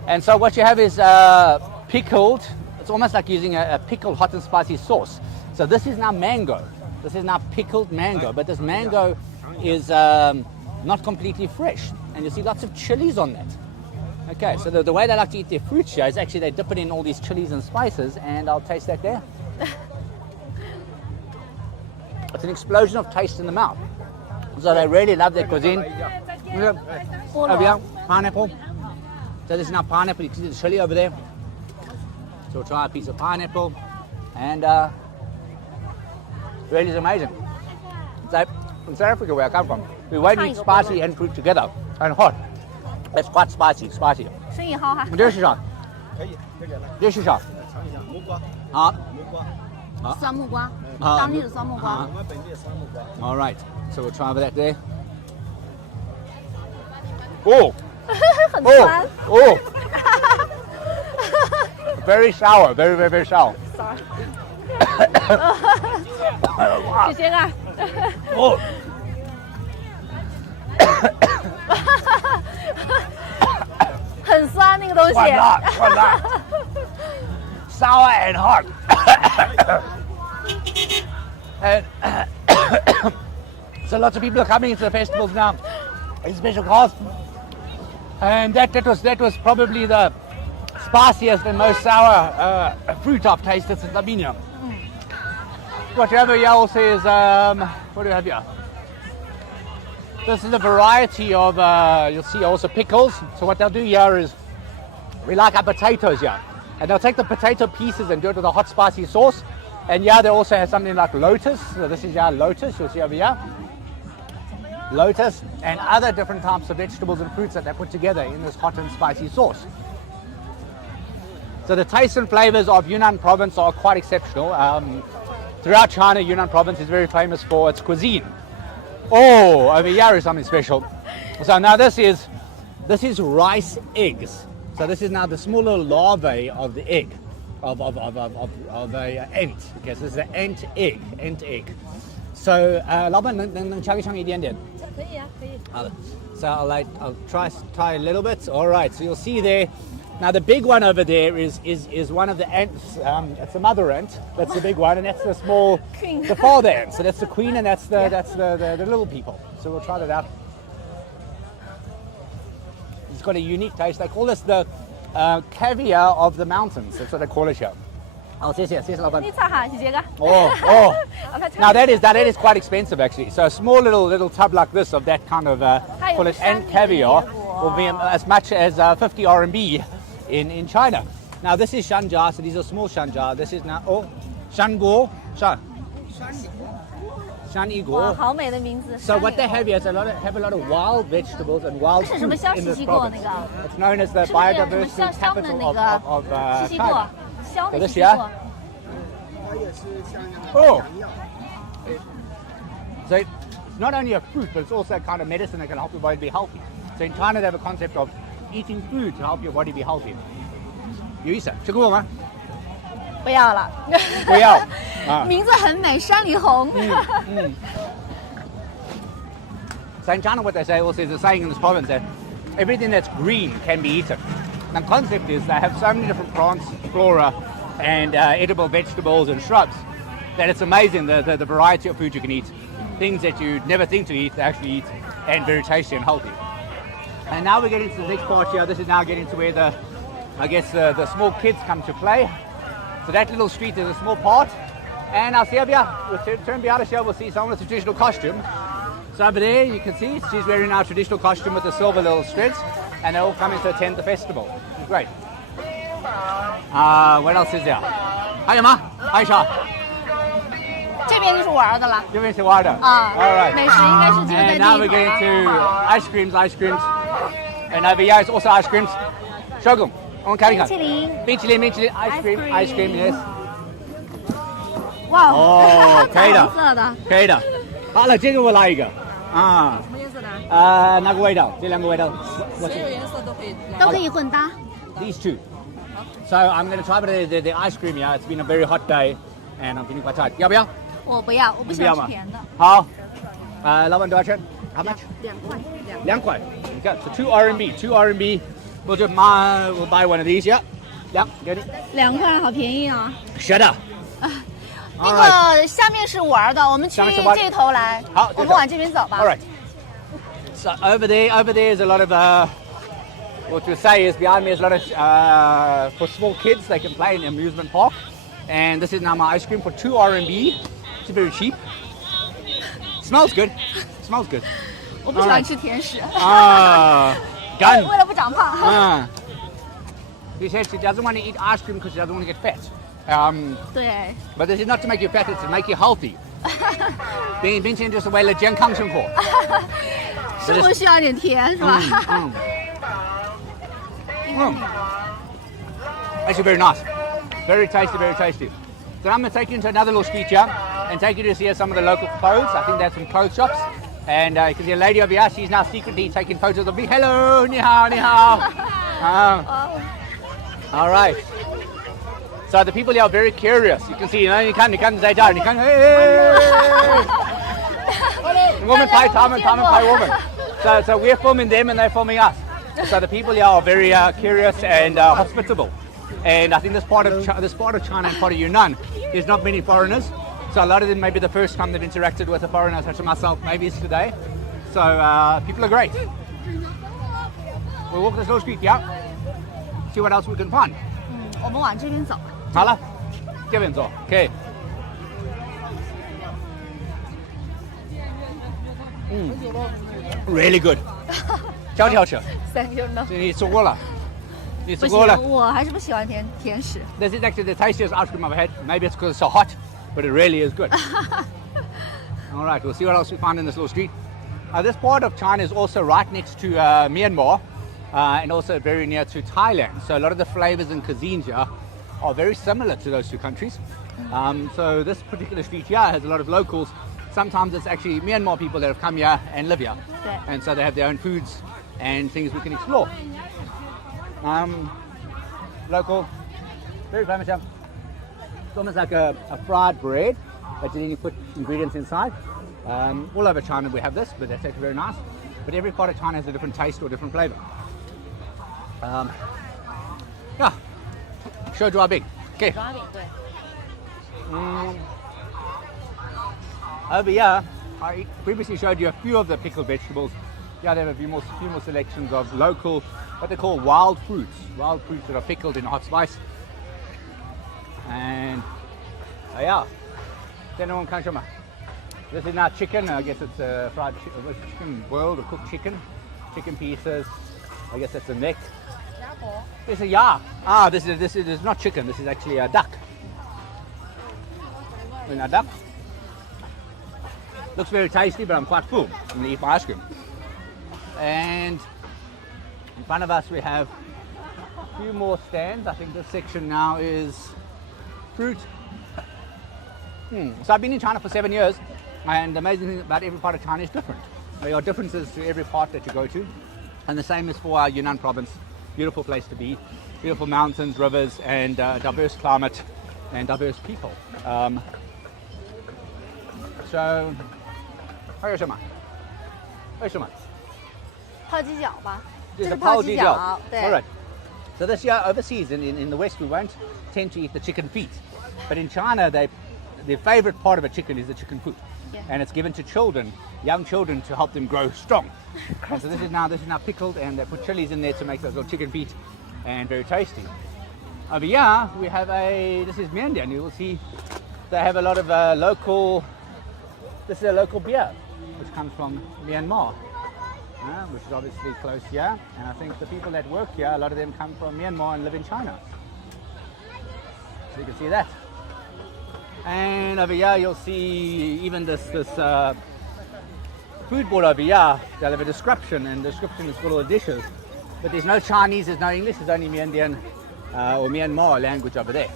And so what you have is pickled. It's almost like using a pickled hot and spicy sauce. So this is now mango. This is now pickled mango, but this mango is not completely fresh. And you see lots of chilies on that. Okay, so the way they like to eat their fruit here is actually they dip it in all these chilies and spices, and I'll taste that there. It's an explosion of taste in the mouth. So they really love their cuisine. Over here, pineapple. So this is now pineapple. You can see the chili over there. So we'll try a piece of pineapple, and really is amazing. So in South Africa, where I come from, we won't eat spicy and fruit together, and hot. It's quite spicy. 生意好哈。这是啥？这是啥？啊？酸木瓜，当地的酸木瓜。All right, so we'll try that there. Oh. 很酸。Oh. Very sour, very, very, very sour. Sorry. 谢谢啊。哦。很酸那个东西。酸辣。Sour and hot. And so lots of people are coming into the festivals now in special cars. And that was probably the spiciest and most sour fruit I've tasted since I've been here. What you have here also is, what do we have here? This is a variety of, you'll see also pickles. So what they'll do here is, we like our potatoes here. And they'll take the potato pieces and do it with a hot spicy sauce. And yeah, they also have something like lotus. So this is our lotus, you'll see over here. Lotus and other different types of vegetables and fruits that they put together in this hot and spicy sauce. So the tastes and flavors of Yunnan Province are quite exceptional. Throughout China, Yunnan Province is very famous for its cuisine. Oh, over here is something special. So now this is rice eggs. So this is now the small little larvae of the egg, of a ant. Okay, so this is an ant egg. So, 老板能尝一点点？可以啊，可以。好的。So I'll try a little bit. All right. So you'll see there. Now the big one over there is one of the ants. It's the mother ant. That's the big one, and that's the small, the father ant. So that's the queen, and that's the little people. So we'll try that out. It's got a unique taste. They call this the caviar of the mountains. That's what they call it here. Oh, 谢谢老板。你尝下，谢谢个。Oh. Now that is quite expensive actually. So a small little tub like this of that kind of call it ant caviar will be as much as 50 RMB in China. Now this is shanja, so these are small shanja. This is now shanguo, shaniguo. 好美的名字。 So what they have here is have a lot of wild vegetables and wild fruits in this province. It's known as the biodiversity capital of China. So this year. Oh. So it's not only a fruit, but it's also a kind of medicine that can help your body be healthy. So in China they have a concept of eating food to help your body be healthy. 有意思，吃过吗？不要了。不要啊。名字很美，山里红。So in China, what they say also is a saying in this province that everything that's green can be eaten. The concept is they have so many different plants, flora, and edible vegetables and shrubs that it's amazing the variety of food you can eat. Things that you'd never think to eat, they actually eat, and very tasty and healthy. And now we're getting to the next part here. This is now getting to where the small kids come to play. So that little street is a small part. And I'll see over here, we'll turn behind us here, we'll see someone with a traditional costume. So over there, you can see she's wearing our traditional costume with the silver little threads, and they're all coming to attend the festival. Great. What else is there? Hi, Ma. Hi, Sha. 这边就是玩的了。这边是玩的。啊。All right. 美食应该是这个在 And 地。 now we're getting to ice creams. And over here is also ice creams. Shogun. On carry冰淇淋。冰淇淋 ice cream, yes. 哇哦，可以的。彩虹色的。可以的。好了，这个我来一个。啊。什么颜色的？哪个味道？这两个味道。所有颜色都可以。都可以混搭。These two. So I'm going to try the ice cream here. It's been a very hot day, and I'm feeling quite tired. 要不要？我不要，我不喜欢吃甜的。好。老板多少钱？ How much? 2块。你看，so 2 RMB. We'll buy one of these. Yeah. 给你。2块，好便宜啊。Shut up. 那个下面是玩的，我们去这头来。好，我们往这边走吧。All right. So over there is a lot of what to say is behind me is a lot of for small kids they can play in the amusement park, and this is now my ice cream for 2 RMB. It's very cheap. Smells good. 我不喜欢吃甜食。干。为了不长胖。She said she doesn't want to eat ice cream because she doesn't want to get fat. 对。But this is not to make you fat; it's to make you healthy. 并且就是为了健康生活。生活需要点甜，是吧？Actually, very nice. Very tasty. So I'm going to take you into another little street here and take you to see some of the local clothes. I think there's some clothes shops. And you can see a lady over here. She's now secretly taking photos of me. Hello, ni hao. All right. So the people here are very curious. You can see, you can say that. Woman pie, woman. So we're filming them and they're filming us. So the people here are very curious and hospitable. And I think this part of China and part of Yunnan, there's not many foreigners. So a lot of them maybe the first time they've interacted with a foreigner such as myself, maybe it's today. So people are great. We'll walk this little street, yeah. See what else we can find. 我们往这边走。好了，这边走，可以。Really good. 超级好吃。Thank you. 你吃过了？不行，我还是不喜欢甜食。This is actually the tastiest ice cream I've ever had. Maybe it's because it's so hot, but it really is good. All right, we'll see what else we find in this little street. This part of China is also right next to Myanmar and also very near to Thailand. So a lot of the flavors and cuisines here are very similar to those two countries. So this particular street here has a lot of locals. Sometimes it's actually Myanmar people that have come here and live here. And so they have their own foods and things we can explore. Local, very famous. It's almost like a fried bread, but you put ingredients inside. All over China we have this, but that's actually very nice. But every part of China has a different taste or different flavor. Yeah, 手抓饼, okay. 抓饼，对。Over here, I previously showed you a few of the pickled vegetables. Yeah, they have a few more selections of local, what they call wild fruits that are pickled in hot spice. And yeah, this is now chicken. I guess it's fried chicken, boiled or cooked chicken pieces. I guess that's the neck. This is a yak. This is not chicken. This is actually a duck. A duck. Looks very tasty, but I'm quite full. I'm going to eat my ice cream. And in front of us we have a few more stands. I think this section now is fruit. So I've been in China for 7 years, and the amazing thing about every part of China is different. There are differences to every part that you go to, and the same is for our Yunnan Province. Beautiful place to be, beautiful mountains, rivers, and diverse climate. and diverse people. So, 还有什么？为什么？泡鸡脚吧，这是是泡鸡脚， All 对。 right. So this year overseas in the West we won't tend to eat the chicken feet, but in China their favorite part of a chicken is the chicken foot, and it's given to children, young children, to help them grow strong. And so this is now pickled, and they put chilies in there to make those little chicken feet, and very tasty. Over here we have this is Miandian. You will see they have a lot of local. This is a local beer, which comes from Myanmar. Which is obviously close here, and I think the people that work here, a lot of them come from Myanmar and live in China. So you can see that. And over here you'll see even this food board over here. They'll have a description, and the description is for all the dishes. But there's no Chinese, there's no English, there's only Miandian or Myanmar language over there.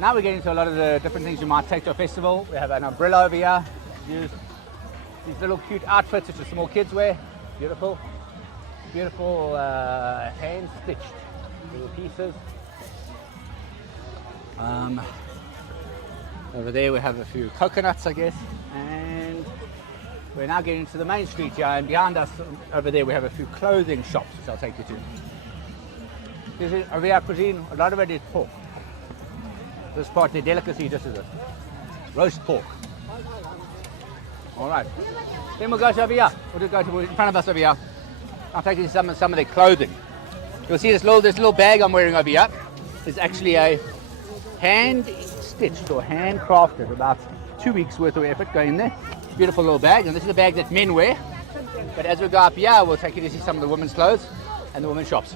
Now we're getting to a lot of the different things you might take to a festival. We have an umbrella over here. These little cute outfits which the small kids wear. Beautiful. Beautiful hand-stitched little pieces. Over there we have a few coconuts, I guess. And we're now getting to the main street here, and behind us over there we have a few clothing shops which I'll take you to. This is over here cuisine. A lot of it is pork. This part, the delicacy, this is it. Roast pork. All right. Then we'll go to over here. We'll just go to in front of us over here. I'll take you to some of their clothing. You'll see this little bag I'm wearing over here. It's actually a hand-stitched or handcrafted, about 2 weeks worth of effort going in there. Beautiful little bag, and this is the bag that men wear. But as we go up here, we'll take you to see some of the women's clothes and the women's shops.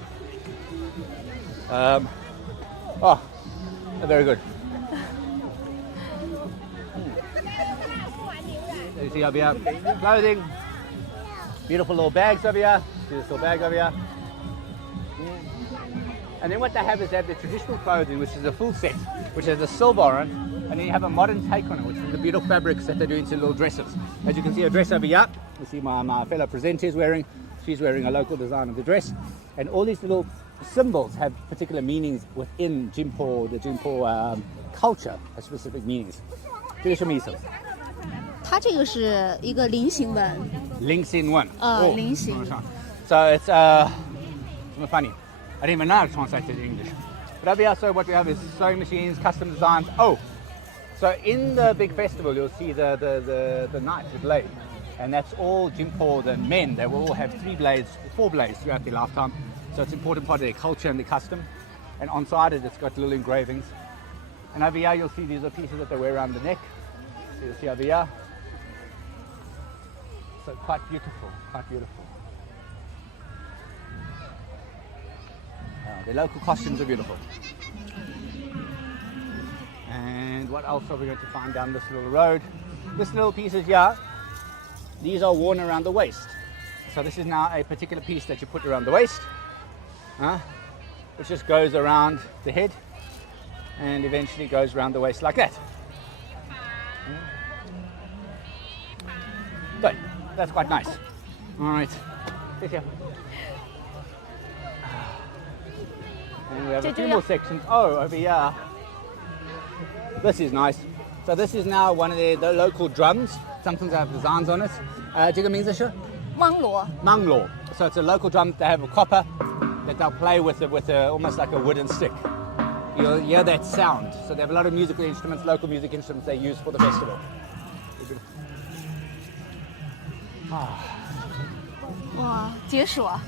Very good. You see over here, clothing, beautiful little bags over here. See this little bag over here. And then what they have is they have the traditional clothing, which is a full set, which has a silver on, and then you have a modern take on it, which is the beautiful fabrics that they do into little dresses. As you can see, a dress over here. You see my fellow presenter is wearing. She's wearing a local design of the dress, and all these little symbols have particular meanings within Jingpo, the Jingpo culture, have specific meanings. 这个什么意思？它这个是一个菱形纹。菱形纹。菱形。So it's it's funny. I didn't even know how to translate it in English. But over here, so what we have is sewing machines, custom designs. So in the big festival, you'll see the knife, the blade, and that's all Jingpo, the men. They will all have 4 blades throughout their lifetime. So it's an important part of their culture and their custom. And on side it, it's got little engravings. And over here, you'll see these are pieces that they wear around the neck. So you'll see over here. So quite beautiful, quite beautiful. The local costumes are beautiful. And what else are we going to find down this little road? This little pieces here, these are worn around the waist. So this is now a particular piece that you put around the waist, which just goes around the head and eventually goes around the waist like that. Good, that's quite nice. All right, sit here. And we have a few more sections. Over here. This is nice. So this is now one of the local drums. Sometimes they have designs on it. 这个名字是 Manglo. So it's a local drum. They have a copper that they'll play with almost like a wooden stick. You'll hear that sound. So they have a lot of musical instruments, local music instruments they use for the festival. 哇，解锁。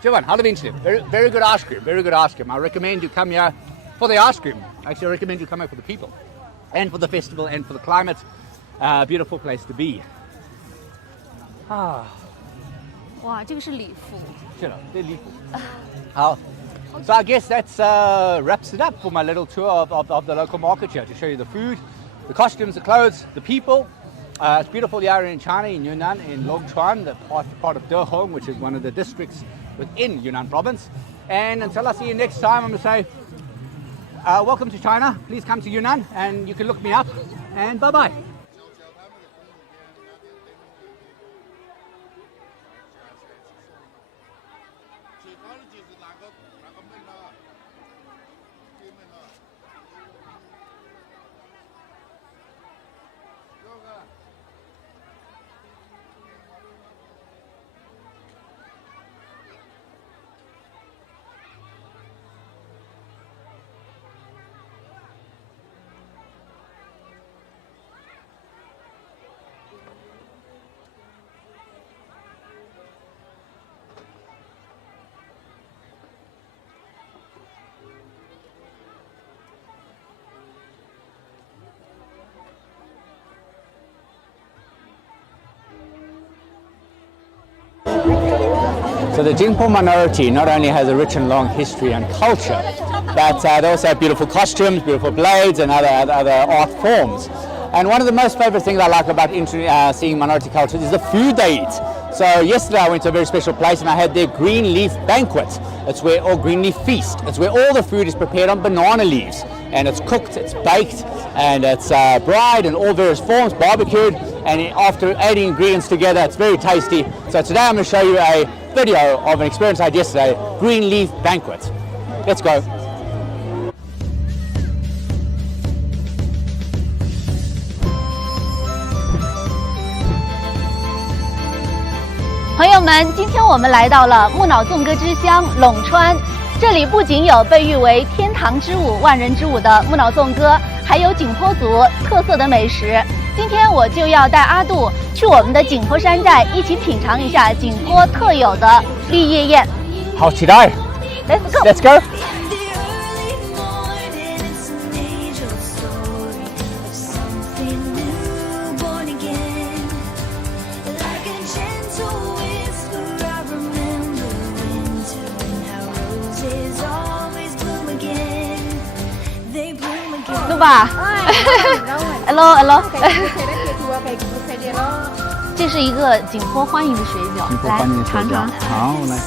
Jovan, how do you very, very good ice cream, very good ice cream. I recommend you come here for the ice cream. Actually, I recommend you come here for the people and for the festival and for the climate. Beautiful place to be. 哇，这个是礼服。是的，这礼服。好。So I guess that wraps it up for my little tour of the local market here to show you the food, the costumes, the clothes, the people. It's beautiful here in China, in Yunnan, in Longchuan, the part of Dehong, which is one of the districts within Yunnan Province. And until I see you next time, I'm going to say, welcome to China. Please come to Yunnan and you can look me up. And bye-bye. So the Jingpo minority not only has a rich and long history and culture, but they also have beautiful costumes, beautiful blades, and other art forms. And one of the most favorite things I like about seeing minority cultures is the food they eat. So yesterday I went to a very special place and I had their green leaf banquet. Or green leaf feast. It's where all the food is prepared on banana leaves. And it's cooked, it's baked, and it's fried in all various forms, barbecued, and after adding ingredients together, it's very tasty. So today I'm going to show you a video of an experience I had yesterday, green leaf banquet. Let's go. 朋友们，今天我们来到了目脑纵歌之乡陇川，这里不仅有被誉为天堂之舞、万人之舞的目脑纵歌，还有景颇族特色的美食。今天我就要带阿杜去我们的景颇山寨，一起品尝一下景颇特有的绿叶宴。好期待 ！Let's go！ Let's go！ 录吧。Hello。这是一个景颇欢迎的水饺，来尝尝。好，来尝。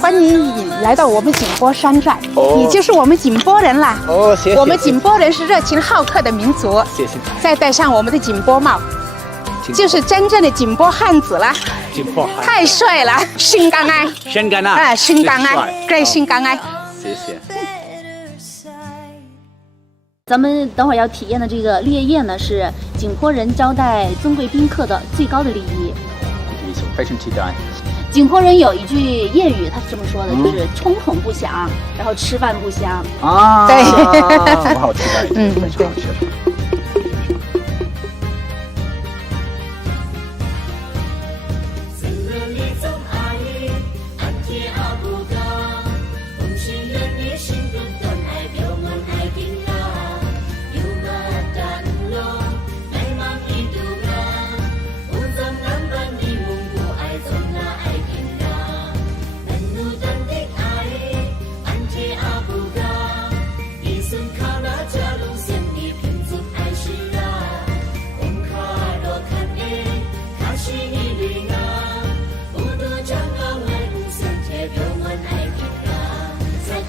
欢迎你来到我们景颇山寨，你就是我们景颇人啦。哦，谢谢。我们景颇人是热情好客的民族。谢谢。再戴上我们的景颇帽，就是真正的景颇汉子啦。景颇汉子。太帅了，性感爱。性感啊！哎，性感爱，对，性感爱。谢谢。咱们等会儿要体验的这个绿叶宴呢，是景颇人招待尊贵宾客的最高的礼仪。非常期待。景颇人有一句谚语，他是这么说的，就是冲筒不响，然后吃饭不香。啊，对，我好期待，非常好吃。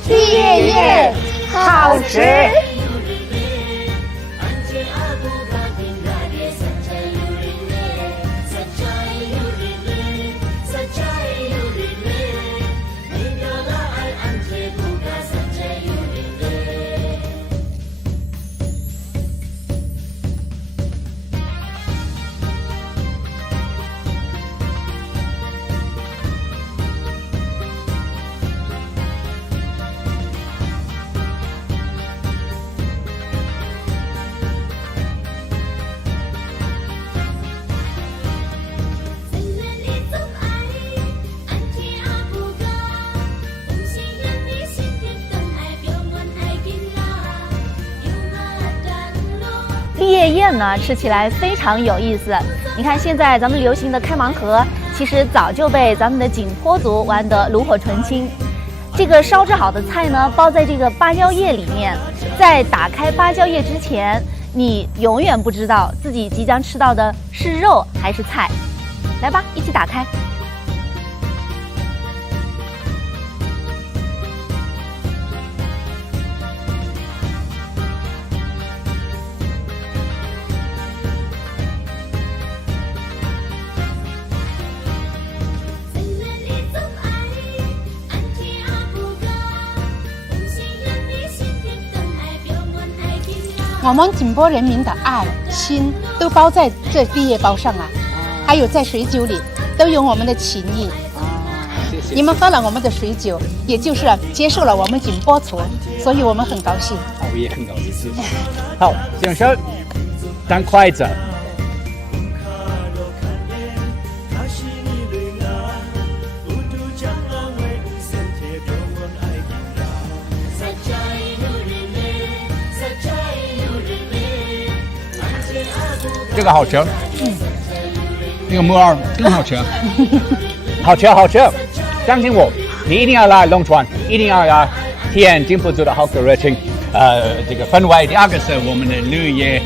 绿叶宴好吃。绿叶宴呢，吃起来非常有意思。你看，现在咱们流行的开盲盒，其实早就被咱们的景颇族玩得炉火纯青。这个烧制好的菜呢，包在这个芭蕉叶里面，在打开芭蕉叶之前，你永远不知道自己即将吃到的是肉还是菜。来吧，一起打开。我们景颇人民的爱心都包在这绿叶包上啊，还有在水酒里都有我们的情谊。谢谢。你们喝了我们的水酒，也就是接受了我们景颇族，所以我们很高兴。我也很高兴，谢谢。好，享受，当筷子。这个好吃。那个木耳更好吃，好吃好吃，相信我，你一定要来龙川，一定要来体验金浦族的好客热情，这个氛围。第二个是我们的旅游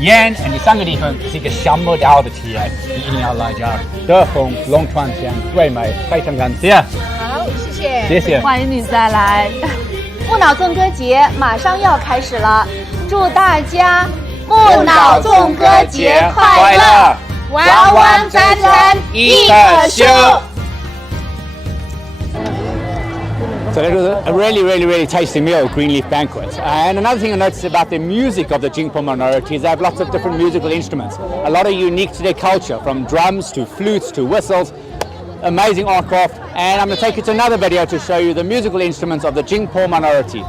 烟，第三个地方是一个想不到的体验，你一定要来这儿。德宏龙川县最美，非常感谢。好，谢谢，谢谢，欢迎你再来。目脑纵歌节马上要开始了，祝大家目脑纵歌节快乐，弯弯转转一可修。So that was a really tasty meal, green leaf banquet. And another thing I noticed about the music of the Jingpo minority is they have lots of different musical instruments. A lot are unique to their culture, from drums to flutes to whistles. Amazing art craft. And I'm going to take you to another video to show you the musical instruments of the Jingpo minority.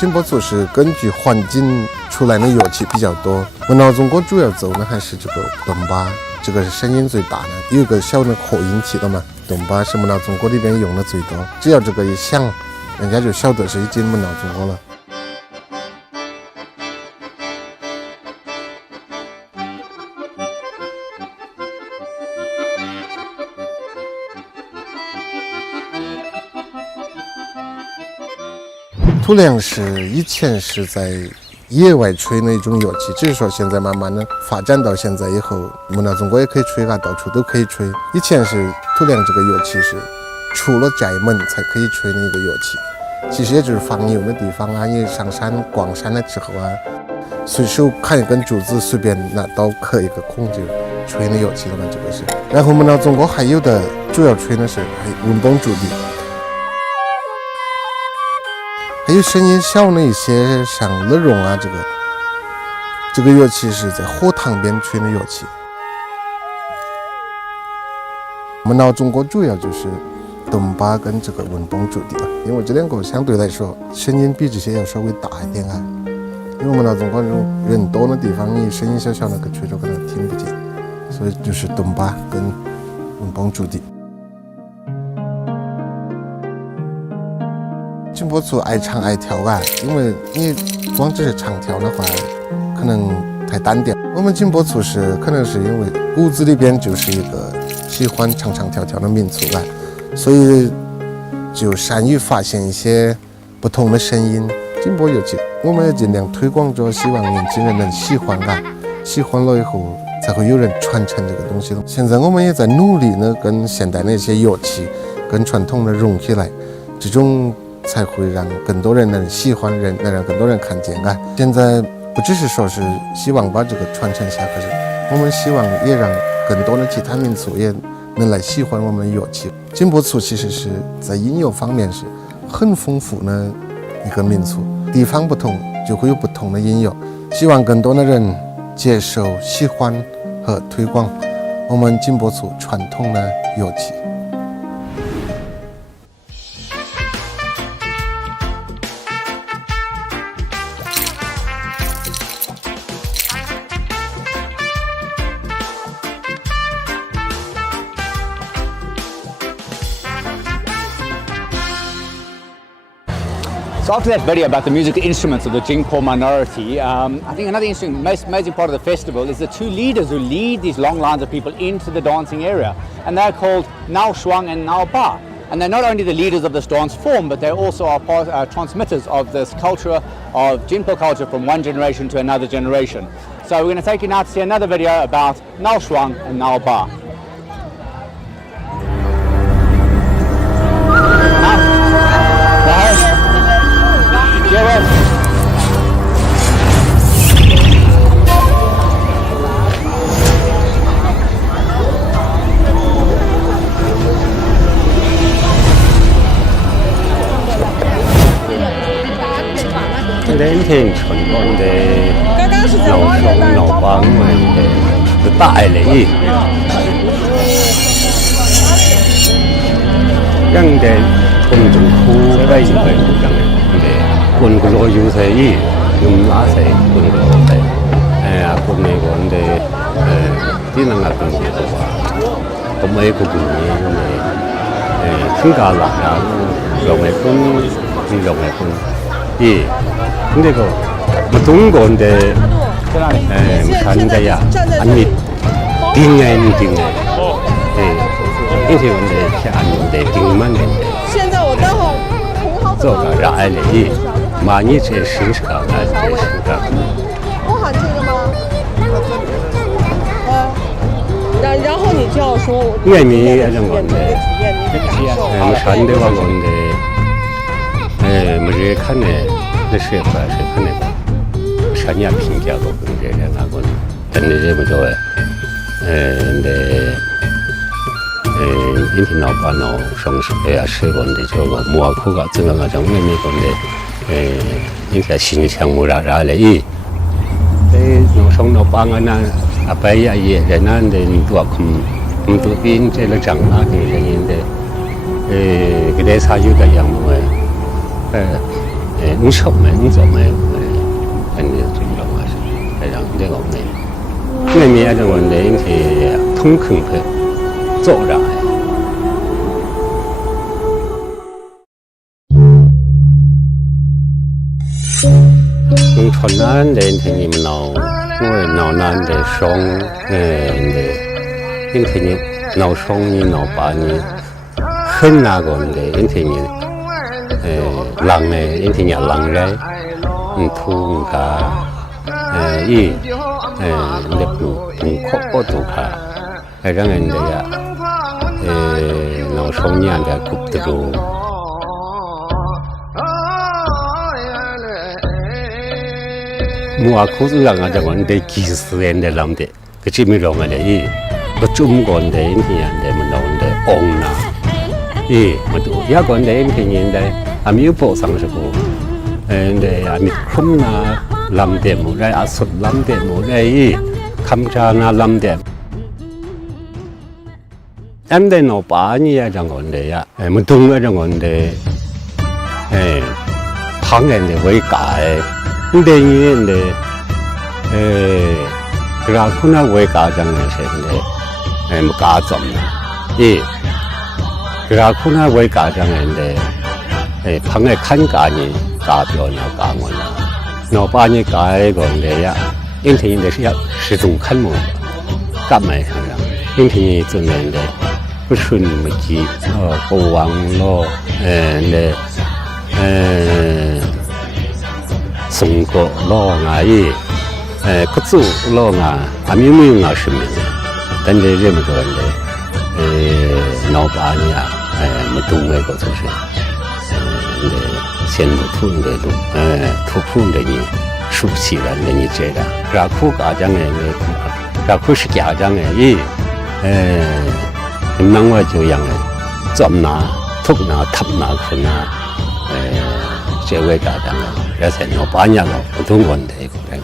Jingpo族是根据环境出来的乐器比较多。目脑纵歌主要奏呢还是这个顿巴，这个是声音最大的，有一个小的扩音器的嘛。顿巴是目脑纵歌里边用的最多，只要这个一响，人家就晓得是已经目脑纵歌了。土梁是以前是在野外吹的一种乐器，只是说现在慢慢的发展到现在以后，目脑纵歌也可以吹啊，到处都可以吹。以前是土梁这个乐器是出了寨门才可以吹的一个乐器，其实也就是放牛的地方啊，你上山逛山的时候啊，随手砍一根竹子，随便拿刀刻一个孔就吹的乐器了嘛，这个是。然后目脑纵歌还有的主要吹的是文邦竹笛。还有声音小的一些，像乐绒啊，这个乐器是在火塘边吹的乐器。目脑纵歌主要就是顿巴跟这个文邦竹笛了，因为这两个相对来说声音比这些要稍微大一点啊。因为目脑纵歌这种人多的地方，你声音小小的，可吹着可能听不见，所以就是顿巴跟文邦竹笛。Jingpo族爱唱爱跳啊，因为你光只是唱跳的话，可能太单调。我们Jingpo族是可能是因为骨子里边就是一个喜欢唱唱跳跳的民族啊，所以就善于发现一些不同的声音。Jingpo乐器，我们也尽量推广着，希望年轻人能喜欢啊，喜欢了以后才会有人传承这个东西。现在我们也在努力呢，跟现代的一些乐器跟传统的融起来，这种才会让更多人能喜欢，能让更多人看见啊！现在不只是说是希望把这个传承下去，我们希望也让更多的其他民族也能来喜欢我们的乐器。Jingpo族其实是在音乐方面是很丰富的一个民族，地方不同就会有不同的音乐，希望更多的人接受、喜欢和推广我们Jingpo族传统的乐器。So after that video about the musical instruments of the Jingpo minority, I think another interesting, most amazing part of the festival is the two leaders who lead these long lines of people into the dancing area. And they're called Munaochang and Munaoba. And they're not only the leaders of this dance form, but they also are transmitters of this culture, of Jingpo culture, from one generation to another generation. So we're going to take you now to see another video about Munaochang and Munaoba. đến thiên chuẩn con để nấu sống nấu bánh để đại lễ rằng để cùng chung khu đây phải rằng để cùng cái lối du thế dùng lá sẽ cùng cái lối thế cùng này còn để tí năng là cùng cái cùng ấy cùng để chúng ta làm ra rồi này cũng rồi này cũng 예. 근데 뭐 동고인데 산자야 아니 딩에 예. 이제 근데 안인데 딩만 된데 现在我待会同好做个热爱的많이 제 신스가我喊这个吗？然后你就要说我因为이런 건데 体验你的感受 산대와 건데 뭐지 칸에是吧是看那个商业评价都跟这个那个真的这么多인터넷版の성수야 세건데 저거 모아코가 증가가 정말 건데 인터 신상물아라래 이 성노방은 아빠야 예전에 누가 kumtuin chơi là chẳng là thì cái đấy sao như cái dạng mà nó sống mà nó sống mà anh ấy cũng giống mà cái dạng cái góc này người Mỹ trong vấn đề thì thông thường phải做ra Longchuan County thì mình nào nan để sống nhưng thì nào sống như nào bà như hơn nào còn để nhưng thì làng này nhưng thì nhà làng đấy thu cả y đẹp cũng khó có đủ cả cái rằng anh đấy nào sống như anh đã cục từ mua khu vực là cái vấn đề kỹ sư anh để làm đấy cái chuyện mình làm cái đấy cái chung còn đấy thì anh để mình làm đấy ổn na mà tụ giá còn đấy thì nhìn đấy anh yêu bộ sang sự cố để anh không na làm đẹp một cái xuất làm đẹp một cái tham gia na làm đẹp anh để nó bảo như vậy còn đấy mình tung ở còn đấy hàng ngày để với cả 근데 이게 그라쿠나 왜 가장에서인데 뭐 가점나 이 그라쿠나 왜 가장인데 방에 칸가니 가변이나 강원나 너빠니 가이건데야 인터넷에 시동 칸모 까마이 하라 인터넷 전인데 무슨 뭐지 고왕로 네 선거 로가이 그쪽 로가 아미무용아 시면 근데 이제 뭐 그런데 나오바니야 뭐 동네 거서시 근데 현무푼데도 투푼데니 숲시라는 이제라 라쿠 가장에 라쿠시 가장에 이 임낭와 조양에 점나 툭나 탑나 그나 제외 가장에 그래서 너 반야가 어떤 건데 그래.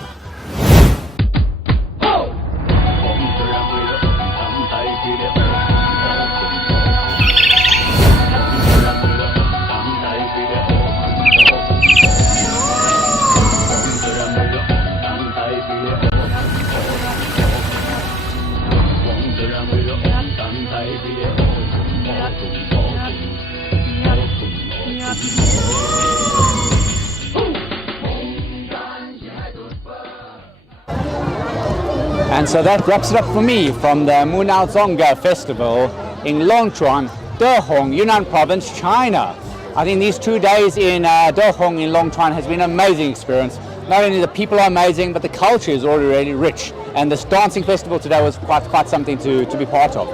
And so that wraps it up for me from the Munao Zongge Festival in Longchuan, Dehong, Yunnan Province, China. I think these 2 days in Dehong in Longchuan has been an amazing experience. Not only the people are amazing, but the culture is already rich. And this dancing festival today was quite something to be part of.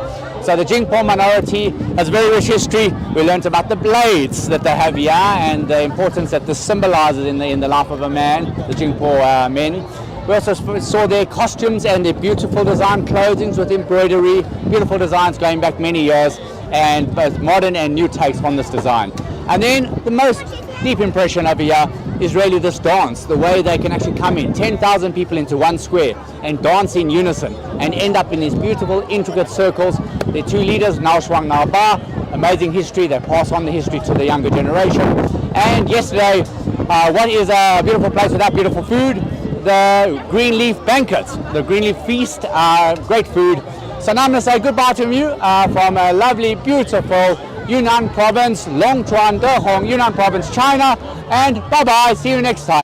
So the Jingpo minority has very rich history. We learned about the blades that they have here and the importance that this symbolizes in the life of a man, the Jingpo men. We also saw their costumes and their beautiful design clothing with embroidery, beautiful designs going back many years, and both modern and new takes on this design. And then the most deep impression over here is really this dance, the way they can actually come in, 10,000 people into one square and dance in unison and end up in these beautiful, intricate circles. The two leaders, Nao Shuang, Nao Ba, amazing history, they pass on the history to the younger generation. And yesterday, what is a beautiful place without beautiful food? The green leaf banquet, the green leaf feast, great food. So now I'm going to say goodbye to you from a lovely, beautiful Yunnan Province, Longchuan, Dehong, Yunnan Province, China, and bye-bye, see you next time.